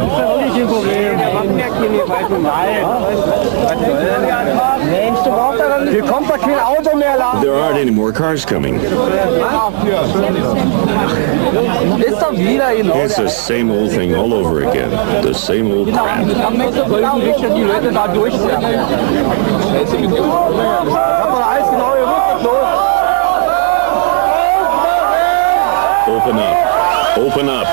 There aren't any more cars coming. It's the same old thing all over again. The same old crap. Open up. Open up.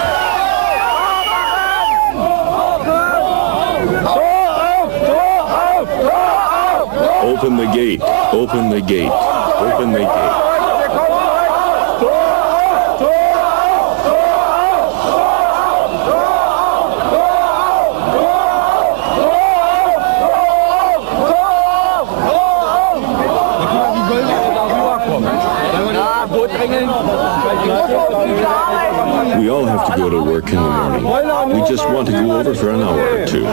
Open the gate. Open the gate. Open the gate. We all have to go to work in the morning. We just want to go over for an hour or two.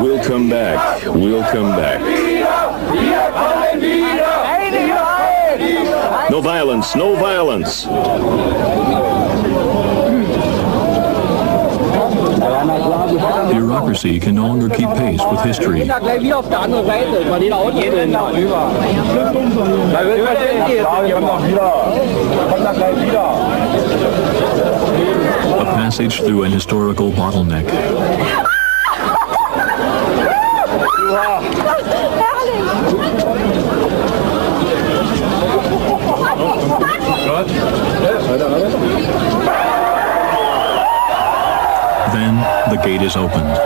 We'll come back. We'll come back. No violence. No violence. Bureaucracy can no longer keep pace with history. A passage through an historical bottleneck. Then the gate is opened.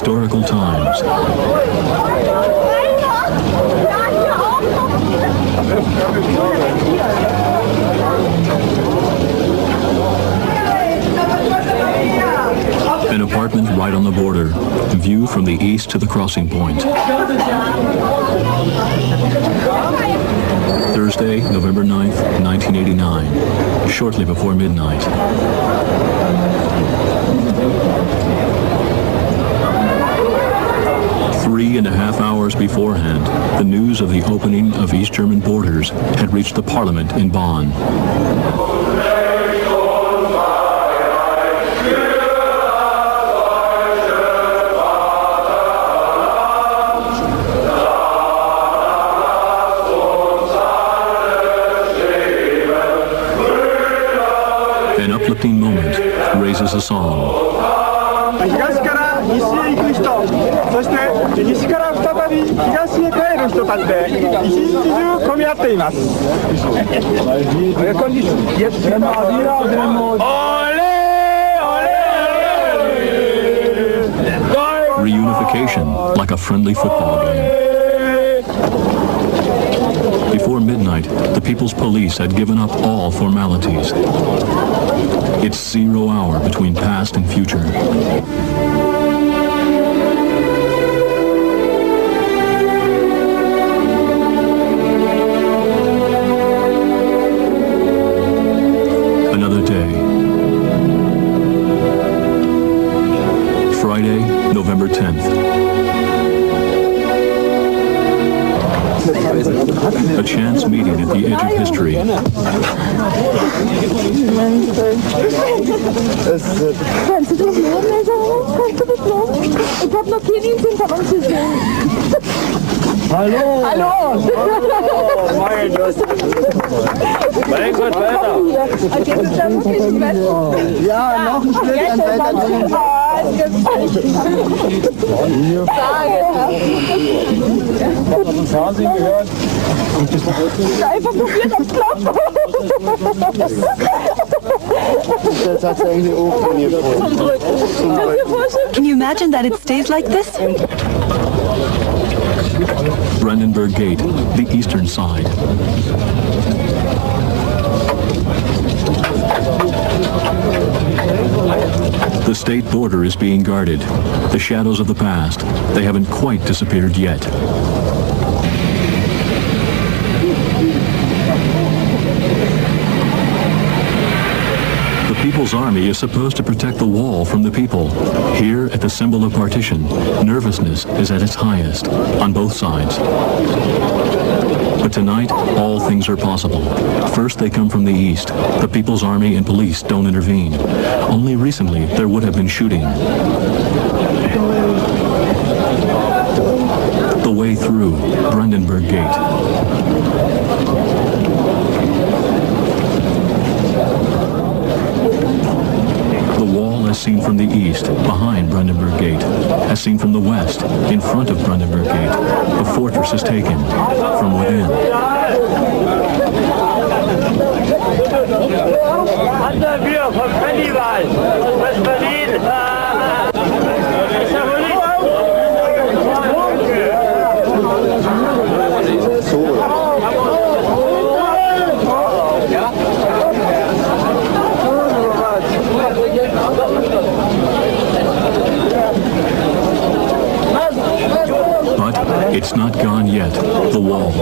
historical times. An apartment right on the border, view from the east to the crossing point. Thursday, November 9th, 1989, shortly before midnight. Three and a half hours beforehand, the news of the opening of East German borders had reached the parliament in Bonn. An uplifting moment raises a song. 東から西へ行く人、そして西から再び東へ帰る人たちで一日中混み合っています。Reunification like a friendly football game. Before midnight, the People's Police had given up all formalities. It's 0 hour between past and future. Another day. Friday, November 10th. A chance meeting at the edge of history. Kannst du das nur mehr sagen? Kannst du das noch? Ich hab noch keinen hinter uns gesehen. Hallo! Hallo! Mein Gott! Mein Gott, weiter! Gibt es da wirklich ein Bett? Ja, noch ein Stück an weiter. Es gibt Fernsehen gehört. einfach probiert aufs Klopfen. Das hat eigentlich auch trainiert. Can you imagine that it stays like this? Brandenburg Gate, the eastern side. The state border is being guarded. The shadows of the past, they haven't quite disappeared yet. The People's Army is supposed to protect the wall from the people. Here, at the symbol of partition, nervousness is at its highest, on both sides. But tonight, all things are possible. First, they come from the east. The People's Army and police don't intervene. Only recently, there would have been shooting. The way through, Brandenburg Gate. As seen from the east, behind Brandenburg Gate, as seen from the west, in front of Brandenburg Gate. The fortress is taken from within. It's not gone yet, the wall.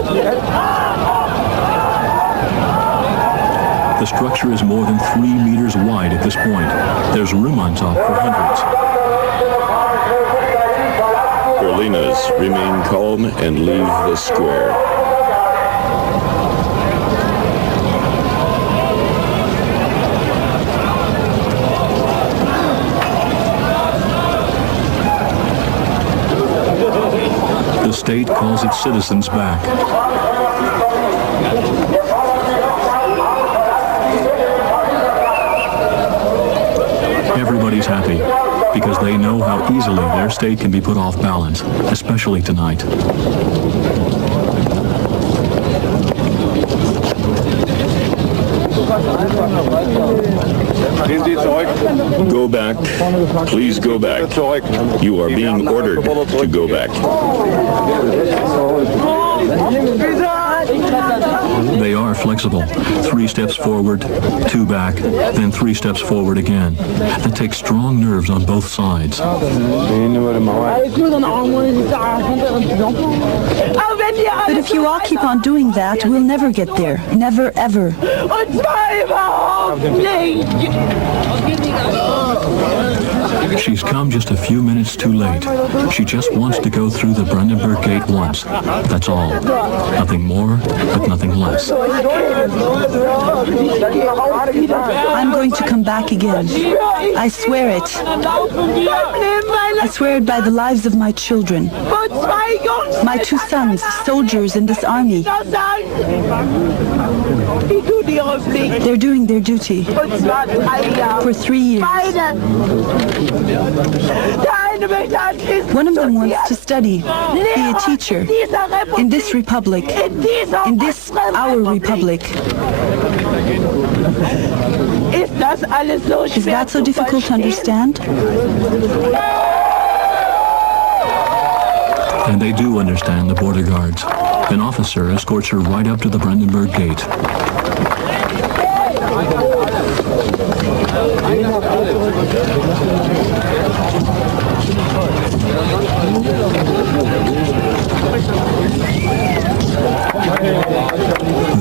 The structure is more than 3 meters wide at this point. There's room on top for hundreds. Berliners remain calm and leave the square. The state calls its citizens back. Everybody's happy because they know how easily their state can be put off balance, especially tonight. Go back. Please go back. You are being ordered to go back. They are flexible. 3 steps forward, 2 back, then 3 steps forward again. That takes strong nerves on both sides. But if you all keep on doing that, we'll never get there. Never, ever. She's come just a few minutes too late. She just wants to go through the Brandenburg Gate once. That's all. Nothing more, but nothing less. I'm going to come back again. I swear it. I swear it by the lives of my children. My 2 sons, soldiers in this army. They're doing their duty for 3 years. One of them wants to study, be a teacher in this republic, in this our republic. Is that so difficult to understand? And they do understand, the border guards. An officer escorts her right up to the Brandenburg Gate.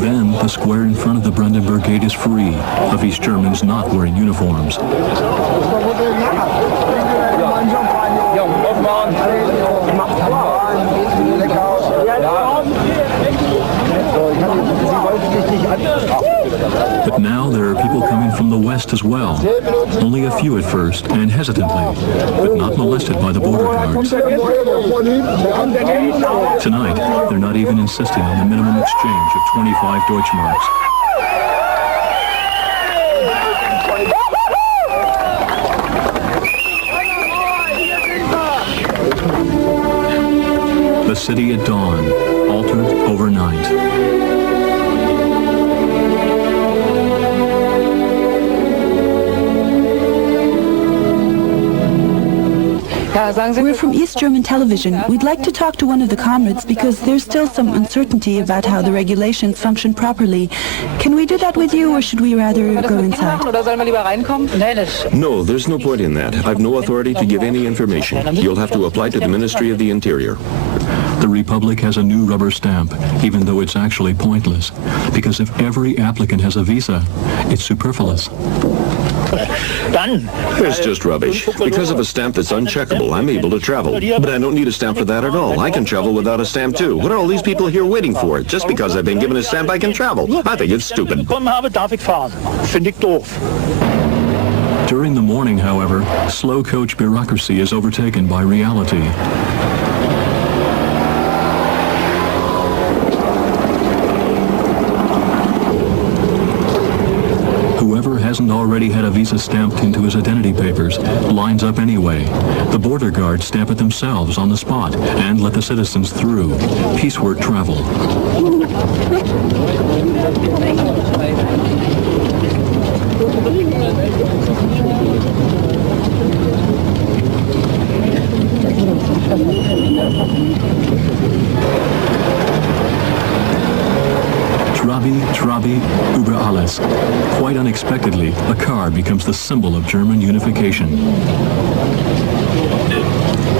Then the square in front of the Brandenburg Gate is free of East Germans not wearing uniforms. But now there are people coming from the west as well. Only a few at first, and hesitantly, but not molested by the border guards. Tonight, they're not even insisting on the minimum exchange of 25 Deutschmarks. The city at dawn, altered overnight. We're from East German television. We'd like to talk to one of the comrades because there's still some uncertainty about how the regulations function properly. Can we do that with you, or should we rather go inside? No, there's no point in that. I've no authority to give any information. You'll have to apply to the Ministry of the Interior. The Republic has a new rubber stamp, even though it's actually pointless. Because if every applicant has a visa, it's superfluous. It's just rubbish. Because of a stamp that's uncheckable, I'm able to travel. But I don't need a stamp for that at all. I can travel without a stamp too. What are all these people here waiting for? Just because I've been given a stamp, I can travel. I think it's stupid. During the morning, however, slow coach bureaucracy is overtaken by reality. Hasn't already had a visa stamped into his identity papers lines up anyway. The border guards stamp it themselves on the spot and let the citizens through. Pieceward travel. Trabi, über alles. Quite unexpectedly, a car becomes the symbol of German unification.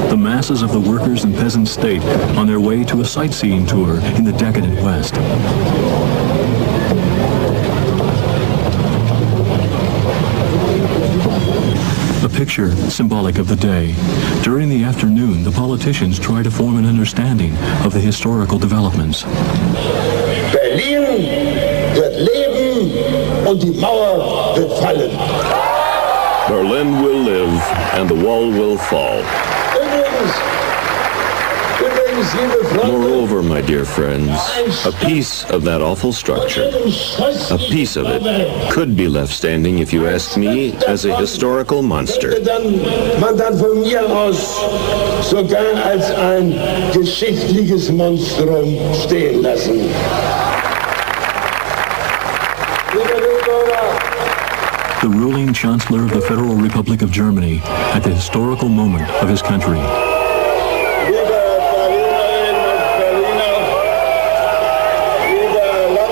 The masses of the workers and peasant state on their way to a sightseeing tour in the decadent West. A picture symbolic of the day. During the afternoon, the politicians try to form an understanding of the historical developments. Berlin wird leben und die Mauer wird fallen. Berlin will live and the wall will fall. Moreover, my dear friends, a piece of that awful structure, a piece of it, could be left standing, if you ask me, as a historical monster. Man dann von mir aus sogar als ein geschichtliches Monstrum stehen lassen. Liebe Bürger, the ruling Chancellor of the Federal Republic of Germany at the historical moment of his country.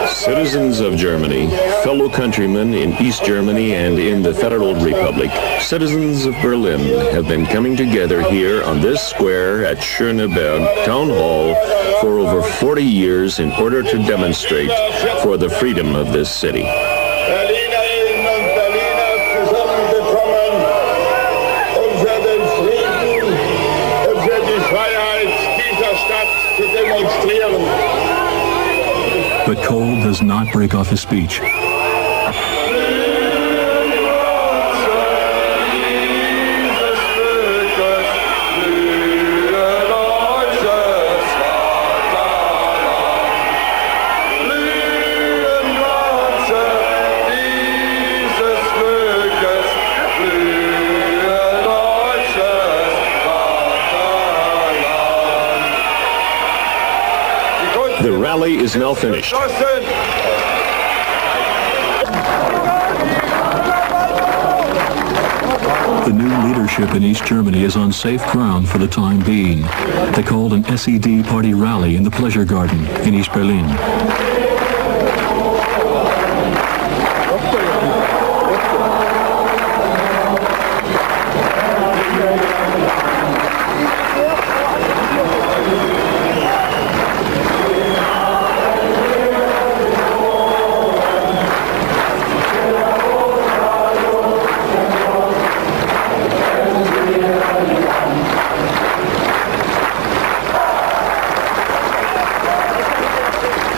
Citizens of Germany, fellow countrymen in East Germany and in the Federal Republic, citizens of Berlin have been coming together here on this square at Schöneberg Town Hall for over 40 years in order to demonstrate for the freedom of this city. Berlinerinnen und Berliner zusammengekommen, für den Frieden und für die Freiheit dieser Stadt zu demonstrieren. But Kohl does not break off his speech. The rally is now finished. The new leadership in East Germany is on safe ground for the time being. They called an SED party rally in the Pleasure Garden in East Berlin.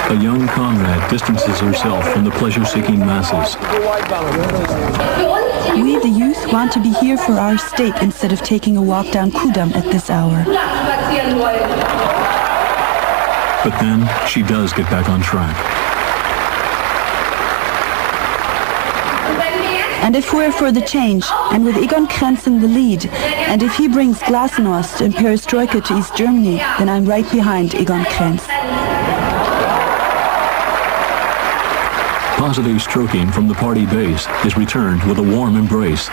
A young comrade distances herself from the pleasure-seeking masses. We, the youth, want to be here for our state instead of taking a walk down Kudamm at this hour. But then she does get back on track. And if we're for the change, and with Egon Krenz in the lead, and if he brings Glasnost and Perestroika to East Germany, then I'm right behind Egon Krenz. Positive stroking from the party base is returned with a warm embrace.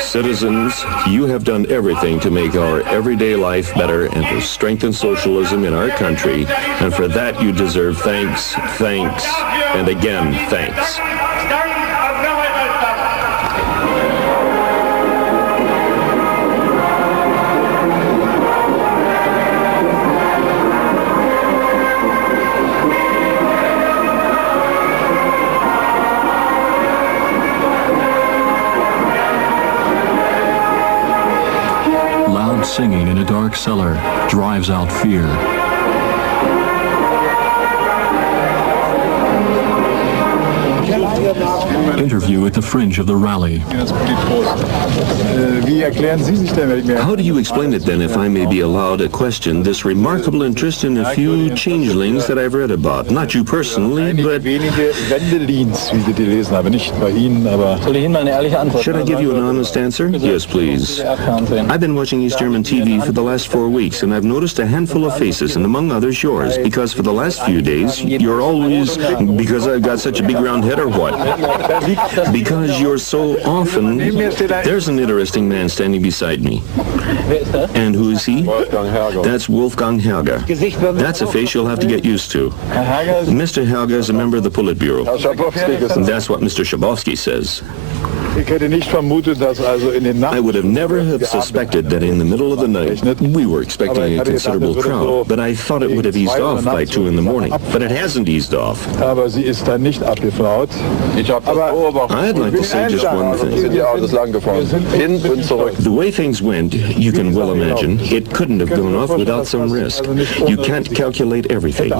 Citizens, you have done everything to make our everyday life better and to strengthen socialism in our country, and for that you deserve thanks, thanks, and again thanks. Singing in a dark cellar drives out fear. Interview at the fringe of the rally. How do you explain it then, if I may be allowed a question, this remarkable interest in a few changelings that I've read about? Not you personally, but... Should I give you an honest answer? Yes, please. I've been watching East German TV for the last 4 weeks, and I've noticed a handful of faces, and among others yours, because for the last few days, you're always... Because I've got such a big round head or what? Because you're so often... There's an interesting man standing beside me. And who is he? That's Wolfgang Herger. That's a face you'll have to get used to. Mr. Herger is a member of the Politburo. That's what Mr. Schabowski says. I would have never have suspected that in the middle of the night we were expecting a considerable crowd, but I thought it would have eased off by 2 in the morning. But it hasn't eased off. I'd like to say just one thing. The way things went, you can well imagine, it couldn't have gone off without some risk. You can't calculate everything.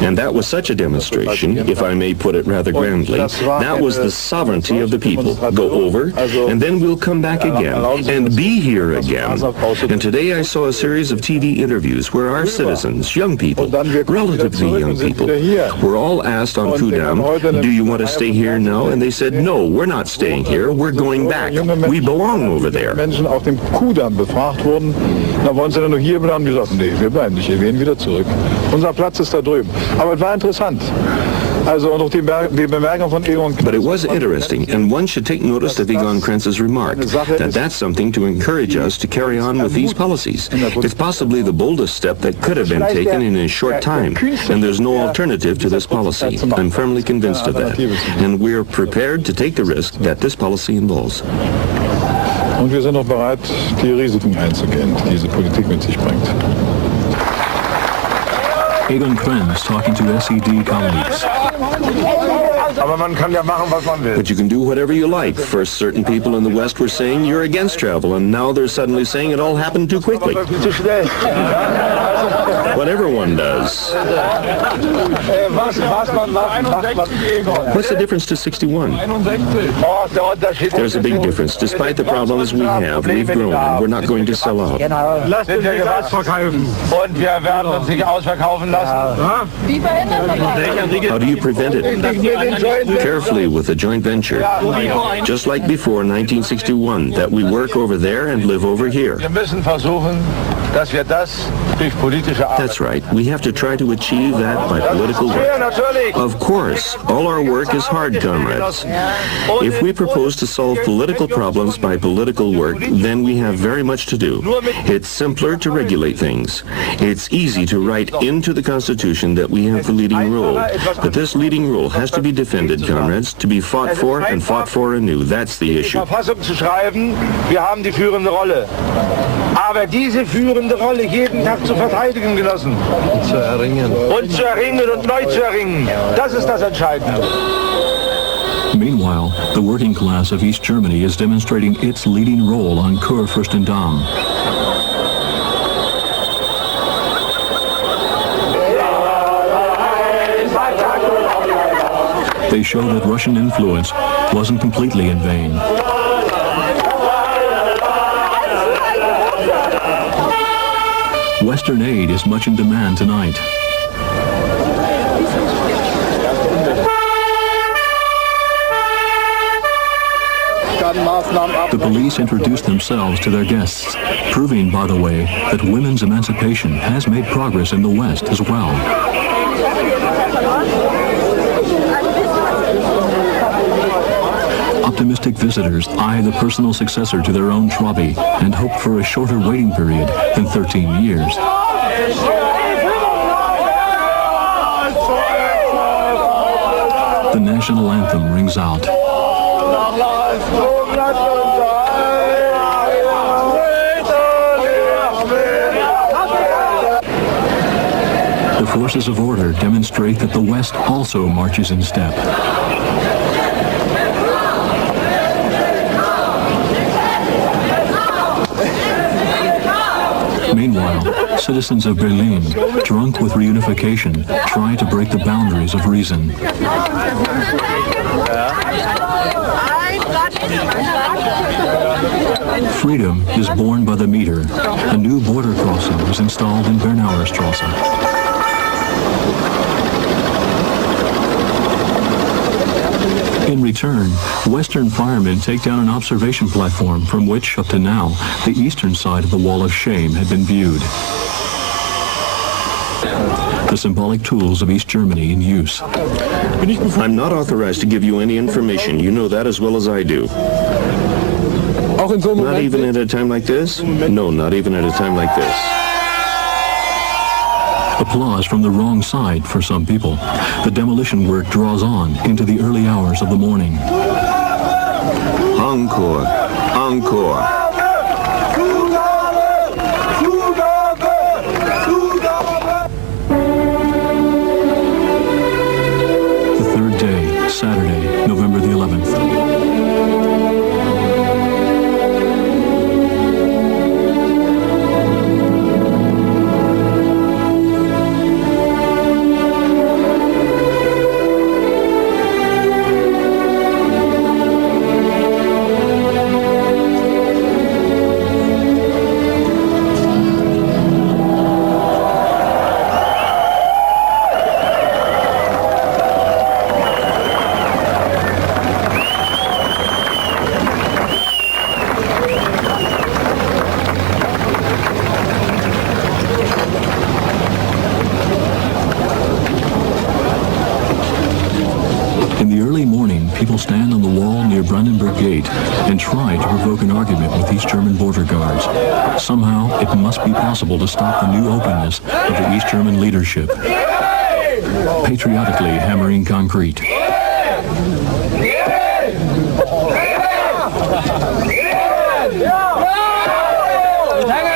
And that was such a demonstration, if I may put it rather grandly, that was the sovereignty of the people. Go over, and then we'll come back again and be here again. And today I saw a series of TV interviews where our citizens, young people, relatively young people, were all asked on Kudamm, do you want to stay here now? And they said, no, we're not staying here, we're going back. We belong over there. Menschen auf dem Kudamm befragt wurden, da wollen sie dann noch hier bleiben, die sagten, nee, wir bleiben nicht hier, wir gehen wieder zurück. Unser Platz ist da drüben. Aber es war interessant. Also noch die Bemerkung von Egon Krenz. But it was interesting, and one should take notice of Egon Krenz's remark, that that's something to encourage us to carry on with these policies. It's possibly the boldest step that could have been taken in a short time, and there's no alternative to this policy. I'm firmly convinced of that, and we're prepared to take the risk that this policy involves. Und wir sind auch bereit, die Risiken einzugehen, die diese Politik mit sich bringt. Egon Krenz talking to SED colleagues. But you can do whatever you like. First, certain people in the West were saying you're against travel, and now they're suddenly saying it all happened too quickly. Whatever one does. What's the difference to 61? There's a big difference. Despite the problems we have, we've grown, and we're not going to sell out. How do you prevent it? Carefully with a joint venture. Just like before 1961, that we work over there and live over here. That's right. We have to try to achieve that by political work. Of course, all our work is hard, comrades. If we propose to solve political problems by political work, then we have very much to do. It's simpler to regulate things. It's easy to write into the Constitution that we have the leading role. But this leading role has to be defended, comrades, to be fought for and fought for anew. That's the issue. Wir haben die führende Rolle. Aber diese führende Rolle jeden Tag zu verteidigen, Genossen. Und zu erringen. Und zu erringen und neu zu erringen. Das ist das Entscheidende. Meanwhile, the working class of East Germany is demonstrating its leading role on Kurfürstendamm. They show that Russian influence wasn't completely in vain. Western aid is much in demand tonight. The police introduced themselves to their guests, proving, by the way, that women's emancipation has made progress in the West as well. Optimistic visitors eye the personal successor to their own Trabi and hope for a shorter waiting period than 13 years. The national anthem rings out. The forces of order demonstrate that the West also marches in step. Meanwhile, citizens of Berlin, drunk with reunification, try to break the boundaries of reason. Freedom is born by the meter. A new border crossing was installed in Bernauerstrasse. In return, Western firemen take down an observation platform from which, up to now, the eastern side of the Wall of Shame had been viewed. The symbolic tools of East Germany in use. I'm not authorized to give you any information. You know that as well as I do. Not even at a time like this? No, not even at a time like this. Applause from the wrong side for some people. The demolition work draws on into the early hours of the morning. Encore. Encore. The third day, Saturday, November the 11th. stand on the wall near Brandenburg Gate and try to provoke an argument with East German border guards. Somehow, it must be possible to stop the new openness of the East German leadership. Patriotically hammering concrete.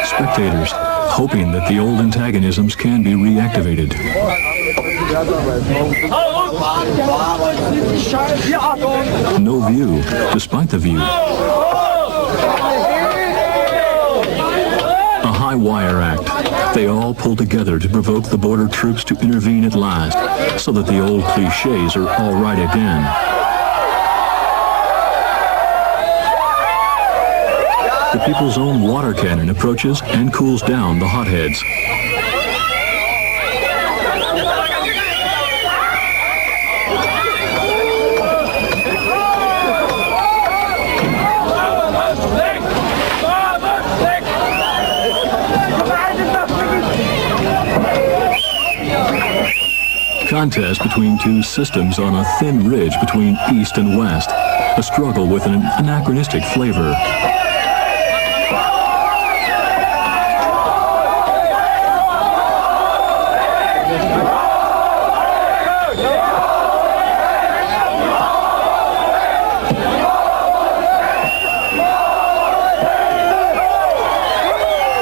Spectators, hoping that the old antagonisms can be reactivated. No view, despite the view. A high wire act. They all pull together to provoke the border troops to intervene at last, so that the old cliches are all right again. The people's own water cannon approaches and cools down the hotheads. Contest between two systems on a thin ridge between East and West. A struggle with an anachronistic flavor.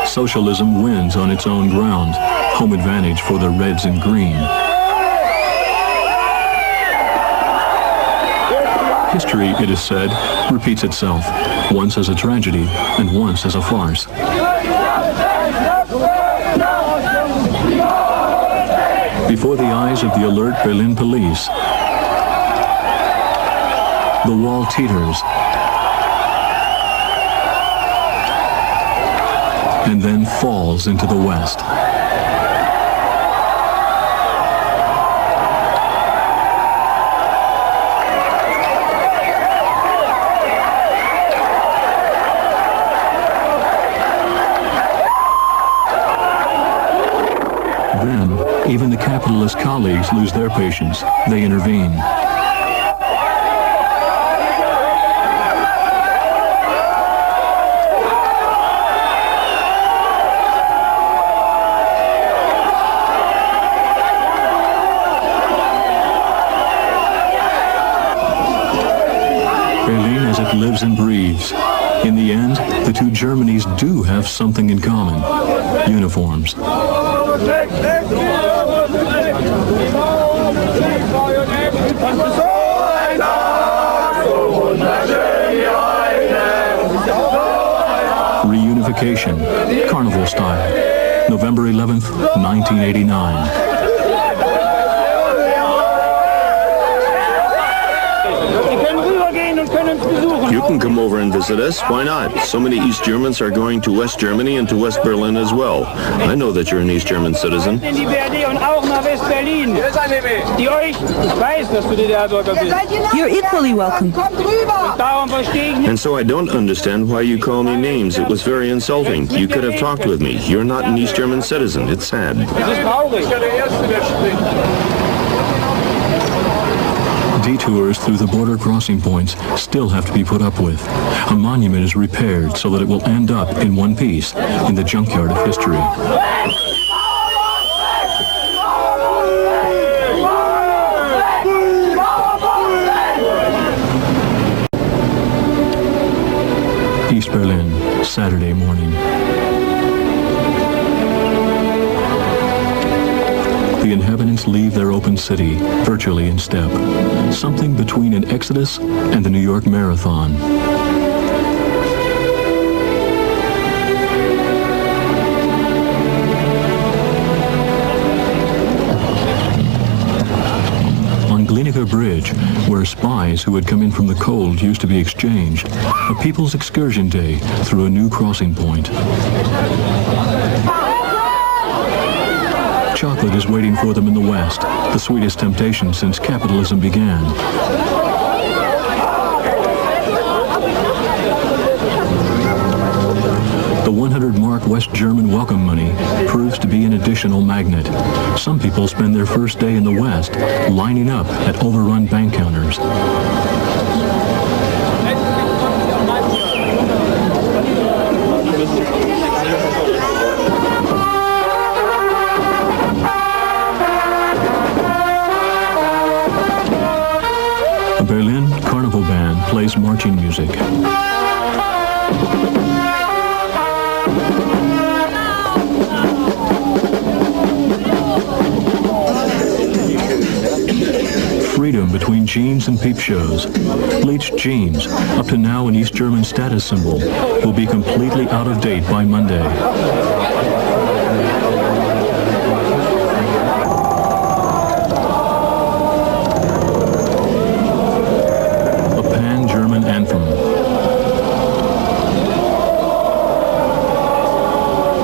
Socialism wins on its own ground. Home advantage for the reds and green. History, it is said, repeats itself, once as a tragedy and once as a farce. Before the eyes of the alert Berlin police, the wall teeters and then falls into the west. Then, even the capitalist colleagues lose their patience. They intervene. Berlin as it lives and breathes. In the end, the two Germanys do have something in common. Uniforms. Reunification, carnival style, November 11th, 1989. You can come over and visit us. Why not? So many East Germans are going to West Germany and to West Berlin as well. I know that you're an East German citizen. You're equally welcome. And so I don't understand why you call me names. It was very insulting. You could have talked with me. You're not an East German citizen. It's sad. Detours through the border crossing points still have to be put up with. A monument is repaired so that it will end up in one piece in the junkyard of history. East Berlin, Saturday morning. The inhabitants leave their open city, virtually in step. Something between an exodus and the New York Marathon. On Glienicke Bridge, where spies who had come in from the cold used to be exchanged, a people's excursion day through a new crossing point. Chocolate is waiting for them in the West, the sweetest temptation since capitalism began. The 100-mark West German welcome money proves to be an additional magnet. Some people spend their first day in the West lining up at overrun bank counters. plays marching music. Freedom between jeans and peep shows. Bleached jeans, up to now an East German status symbol, will be completely out of date by Monday. A pan-German anthem.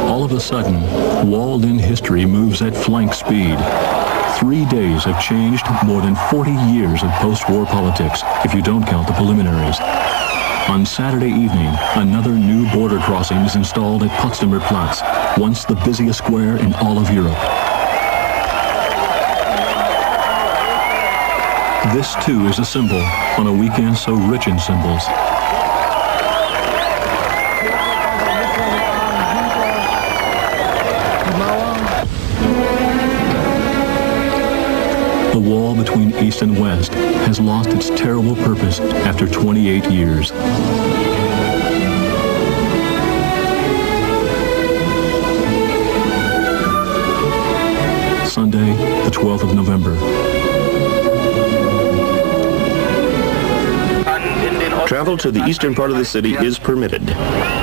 All of a sudden, walled-in history moves at flank speed. 3 days have changed more than 40 years of post-war politics, if you don't count the preliminaries. On Saturday evening, another new border crossing is installed at Potsdamer Platz, once the busiest square in all of Europe. This, too, is a symbol on a weekend so rich in symbols. The wall between East and West has lost its terrible purpose after 28 years. Sunday, the 12th of November. Travel to the eastern part of the city is permitted.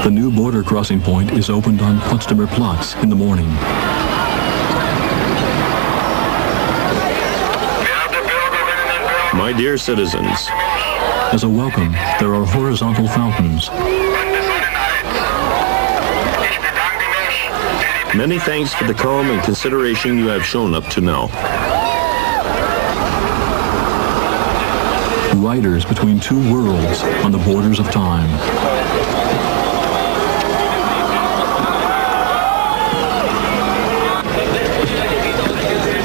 The new border crossing point is opened on Potsdamer Platz in the morning. My dear citizens, as a welcome, there are horizontal fountains. Many thanks for the calm and consideration you have shown up to now. Riders between two worlds on the borders of time.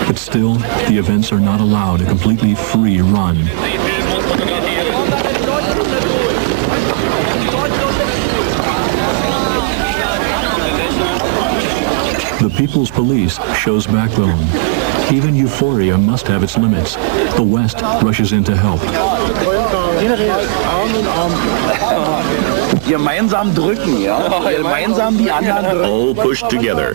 But still, the events are not allowed a completely free run. The People's Police shows backbone. Even euphoria must have its limits. The West rushes in to help. Gemeinsam drücken, ja? Gemeinsam die anderen drücken. All pushed together.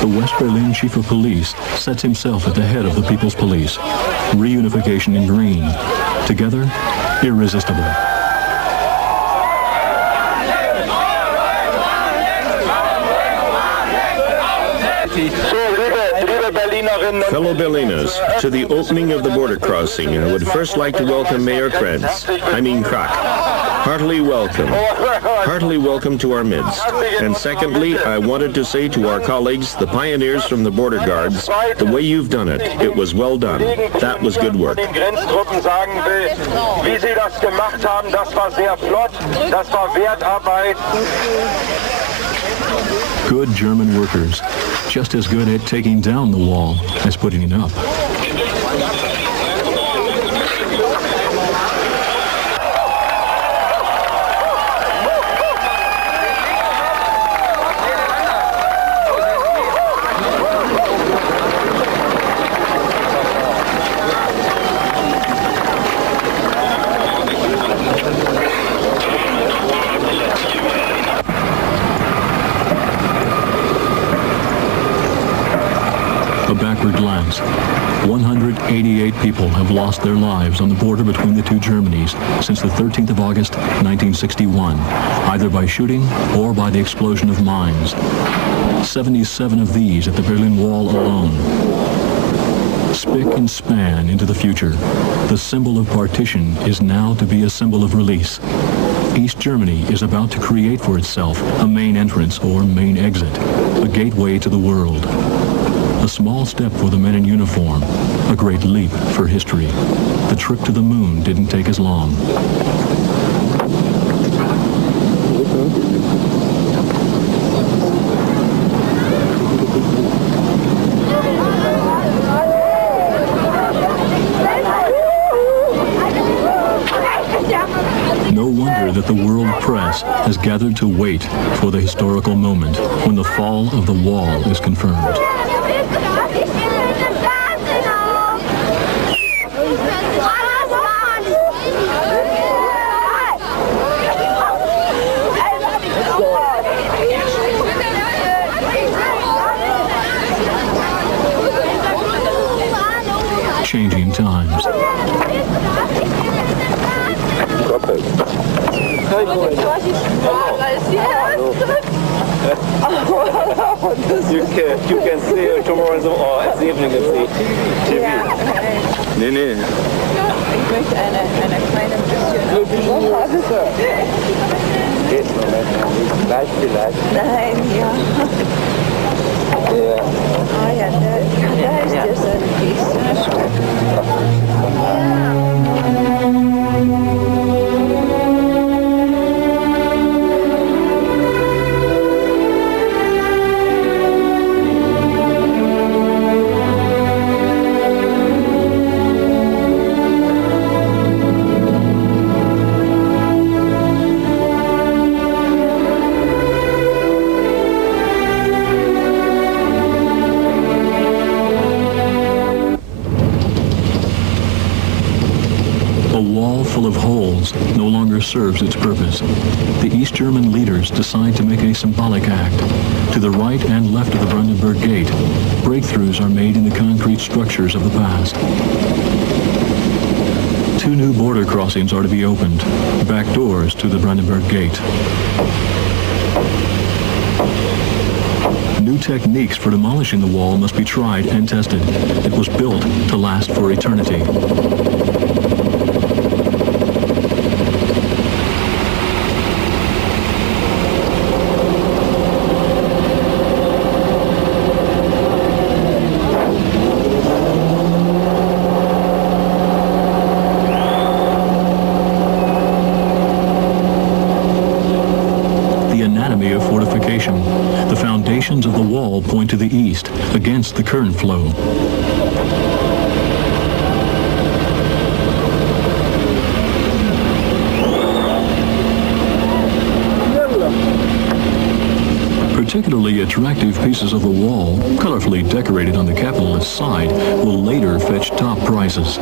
The West Berlin Chief of Police sets himself at the head of the People's Police. Reunification in green. Together, irresistible. Fellow Berliners, to the opening of the border crossing, I would first like to welcome Mayor Kratz, Krak. Heartily welcome. Heartily welcome to our midst. And secondly, I wanted to say to our colleagues, the pioneers from the border guards, the way you've done it, it was well done. That was good work. Good German workers, just as good at taking down the wall as putting it up. A backward glance. 188 people have lost their lives on the border between the two Germanys since the 13th of August, 1961, either by shooting or by the explosion of mines. 77 of these at the Berlin Wall alone. Spick and span into the future. The symbol of partition is now to be a symbol of release. East Germany is about to create for itself a main entrance or main exit, a gateway to the world. A small step for the men in uniform, a great leap for history. The trip to the moon didn't take as long. No wonder that the world press has gathered to wait for the historical moment when the fall of the wall is confirmed. Perfekt. You can see tomorrow or at the evening at the TV. Nee, nee. Ich möchte eine kleine bisschen. Geht Moment. Gleich vielleicht. Nein, ja. Der. Ah ja, da ist der Service. Full of holes no longer serves its purpose. The East German leaders decide to make a symbolic act. To the right and left of the Brandenburg Gate, breakthroughs are made in the concrete structures of the past. 2 new border crossings are to be opened, back doors to the Brandenburg Gate. New techniques for demolishing the wall must be tried and tested. It was built to last for eternity. The foundations of the wall point to the east, against the current flow. Particularly attractive pieces of the wall, colorfully decorated on the capitalist side, will later fetch top prices.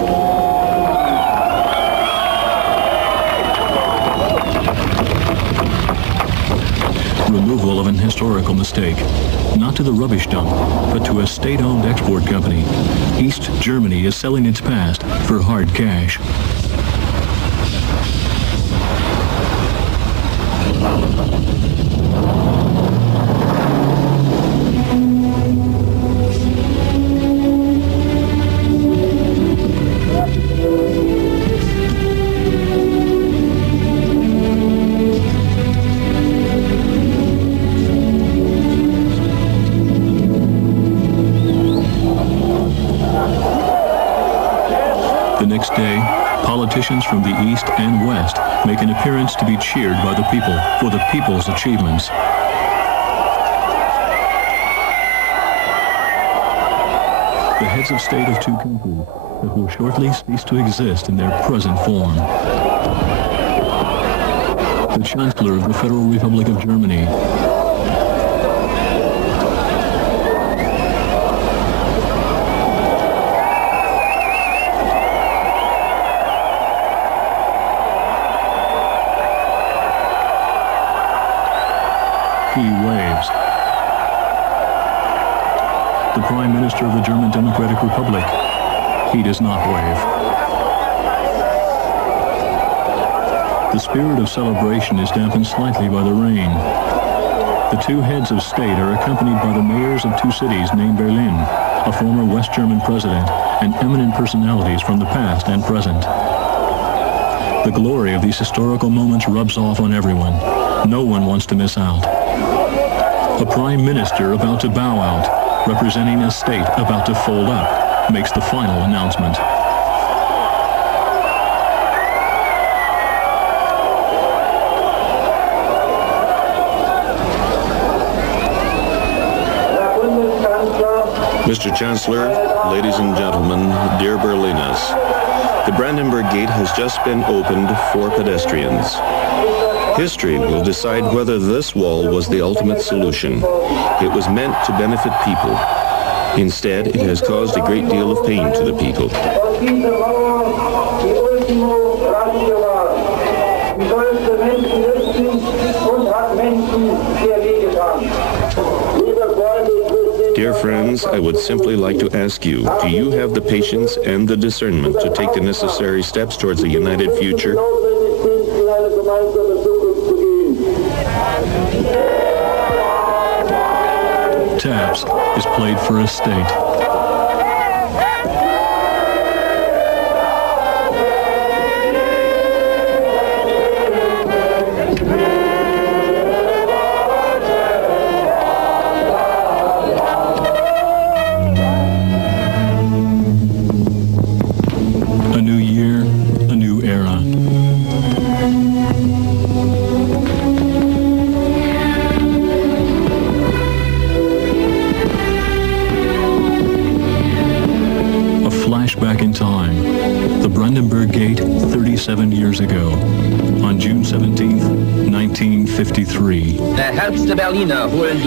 Removal of an historical mistake, not to the rubbish dump, but to a state-owned export company. East Germany is selling its past for hard cash. Next day, politicians from the East and West make an appearance to be cheered by the people for the people's achievements. The heads of state of 2 countries that will shortly cease to exist in their present form. The Chancellor of the Federal Republic of Germany, he waves. The Prime Minister of the German Democratic Republic, he does not wave. The spirit of celebration is dampened slightly by the rain. The 2 heads of state are accompanied by the mayors of 2 cities named Berlin, a former West German president, and eminent personalities from the past and present. The glory of these historical moments rubs off on everyone. No one wants to miss out. A prime minister about to bow out, representing a state about to fold up, makes the final announcement. Mr. Chancellor, ladies and gentlemen, dear Berliners, the Brandenburg Gate has just been opened for pedestrians. History will decide whether this wall was the ultimate solution. It was meant to benefit people. Instead, it has caused a great deal of pain to the people. Dear friends, I would simply like to ask you, do you have the patience and the discernment to take the necessary steps towards a united future? eine gemeinsame Zukunft zu gehen. Taps is played for a state. Back in time, the Brandenburg Gate 37 years ago, on June 17th, 1953.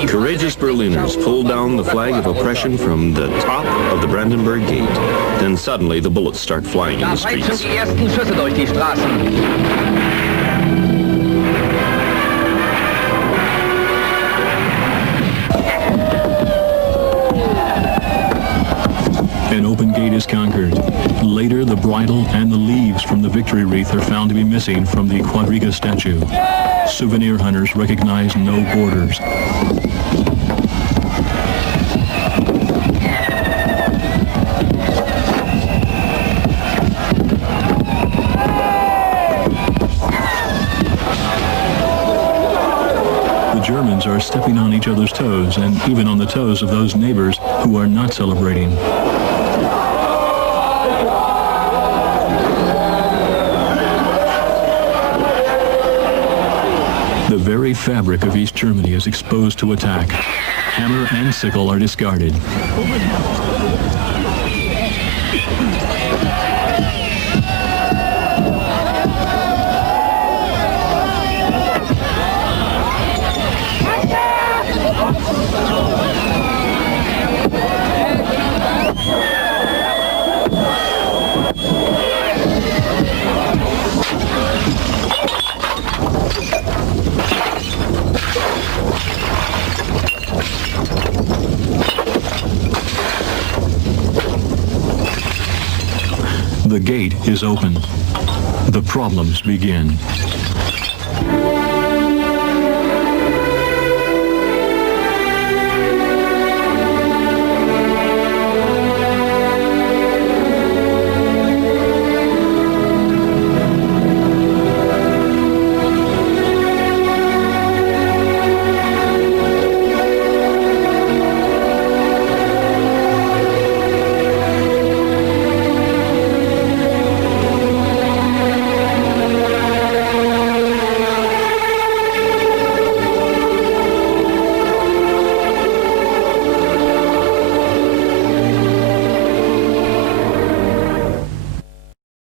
Courageous Berliners pulled down the flag of oppression from the top of the Brandenburg Gate. Then suddenly the bullets start flying in the streets. An open gate is conquered. Later, the bridle and the leaves from the victory wreath are found to be missing from the Quadriga statue. Souvenir hunters recognize no borders. The Germans are stepping on each other's toes, and even on the toes of those neighbors who are not celebrating. The very fabric of East Germany is exposed to attack. Hammer and sickle are discarded. The gate is open. The problems begin.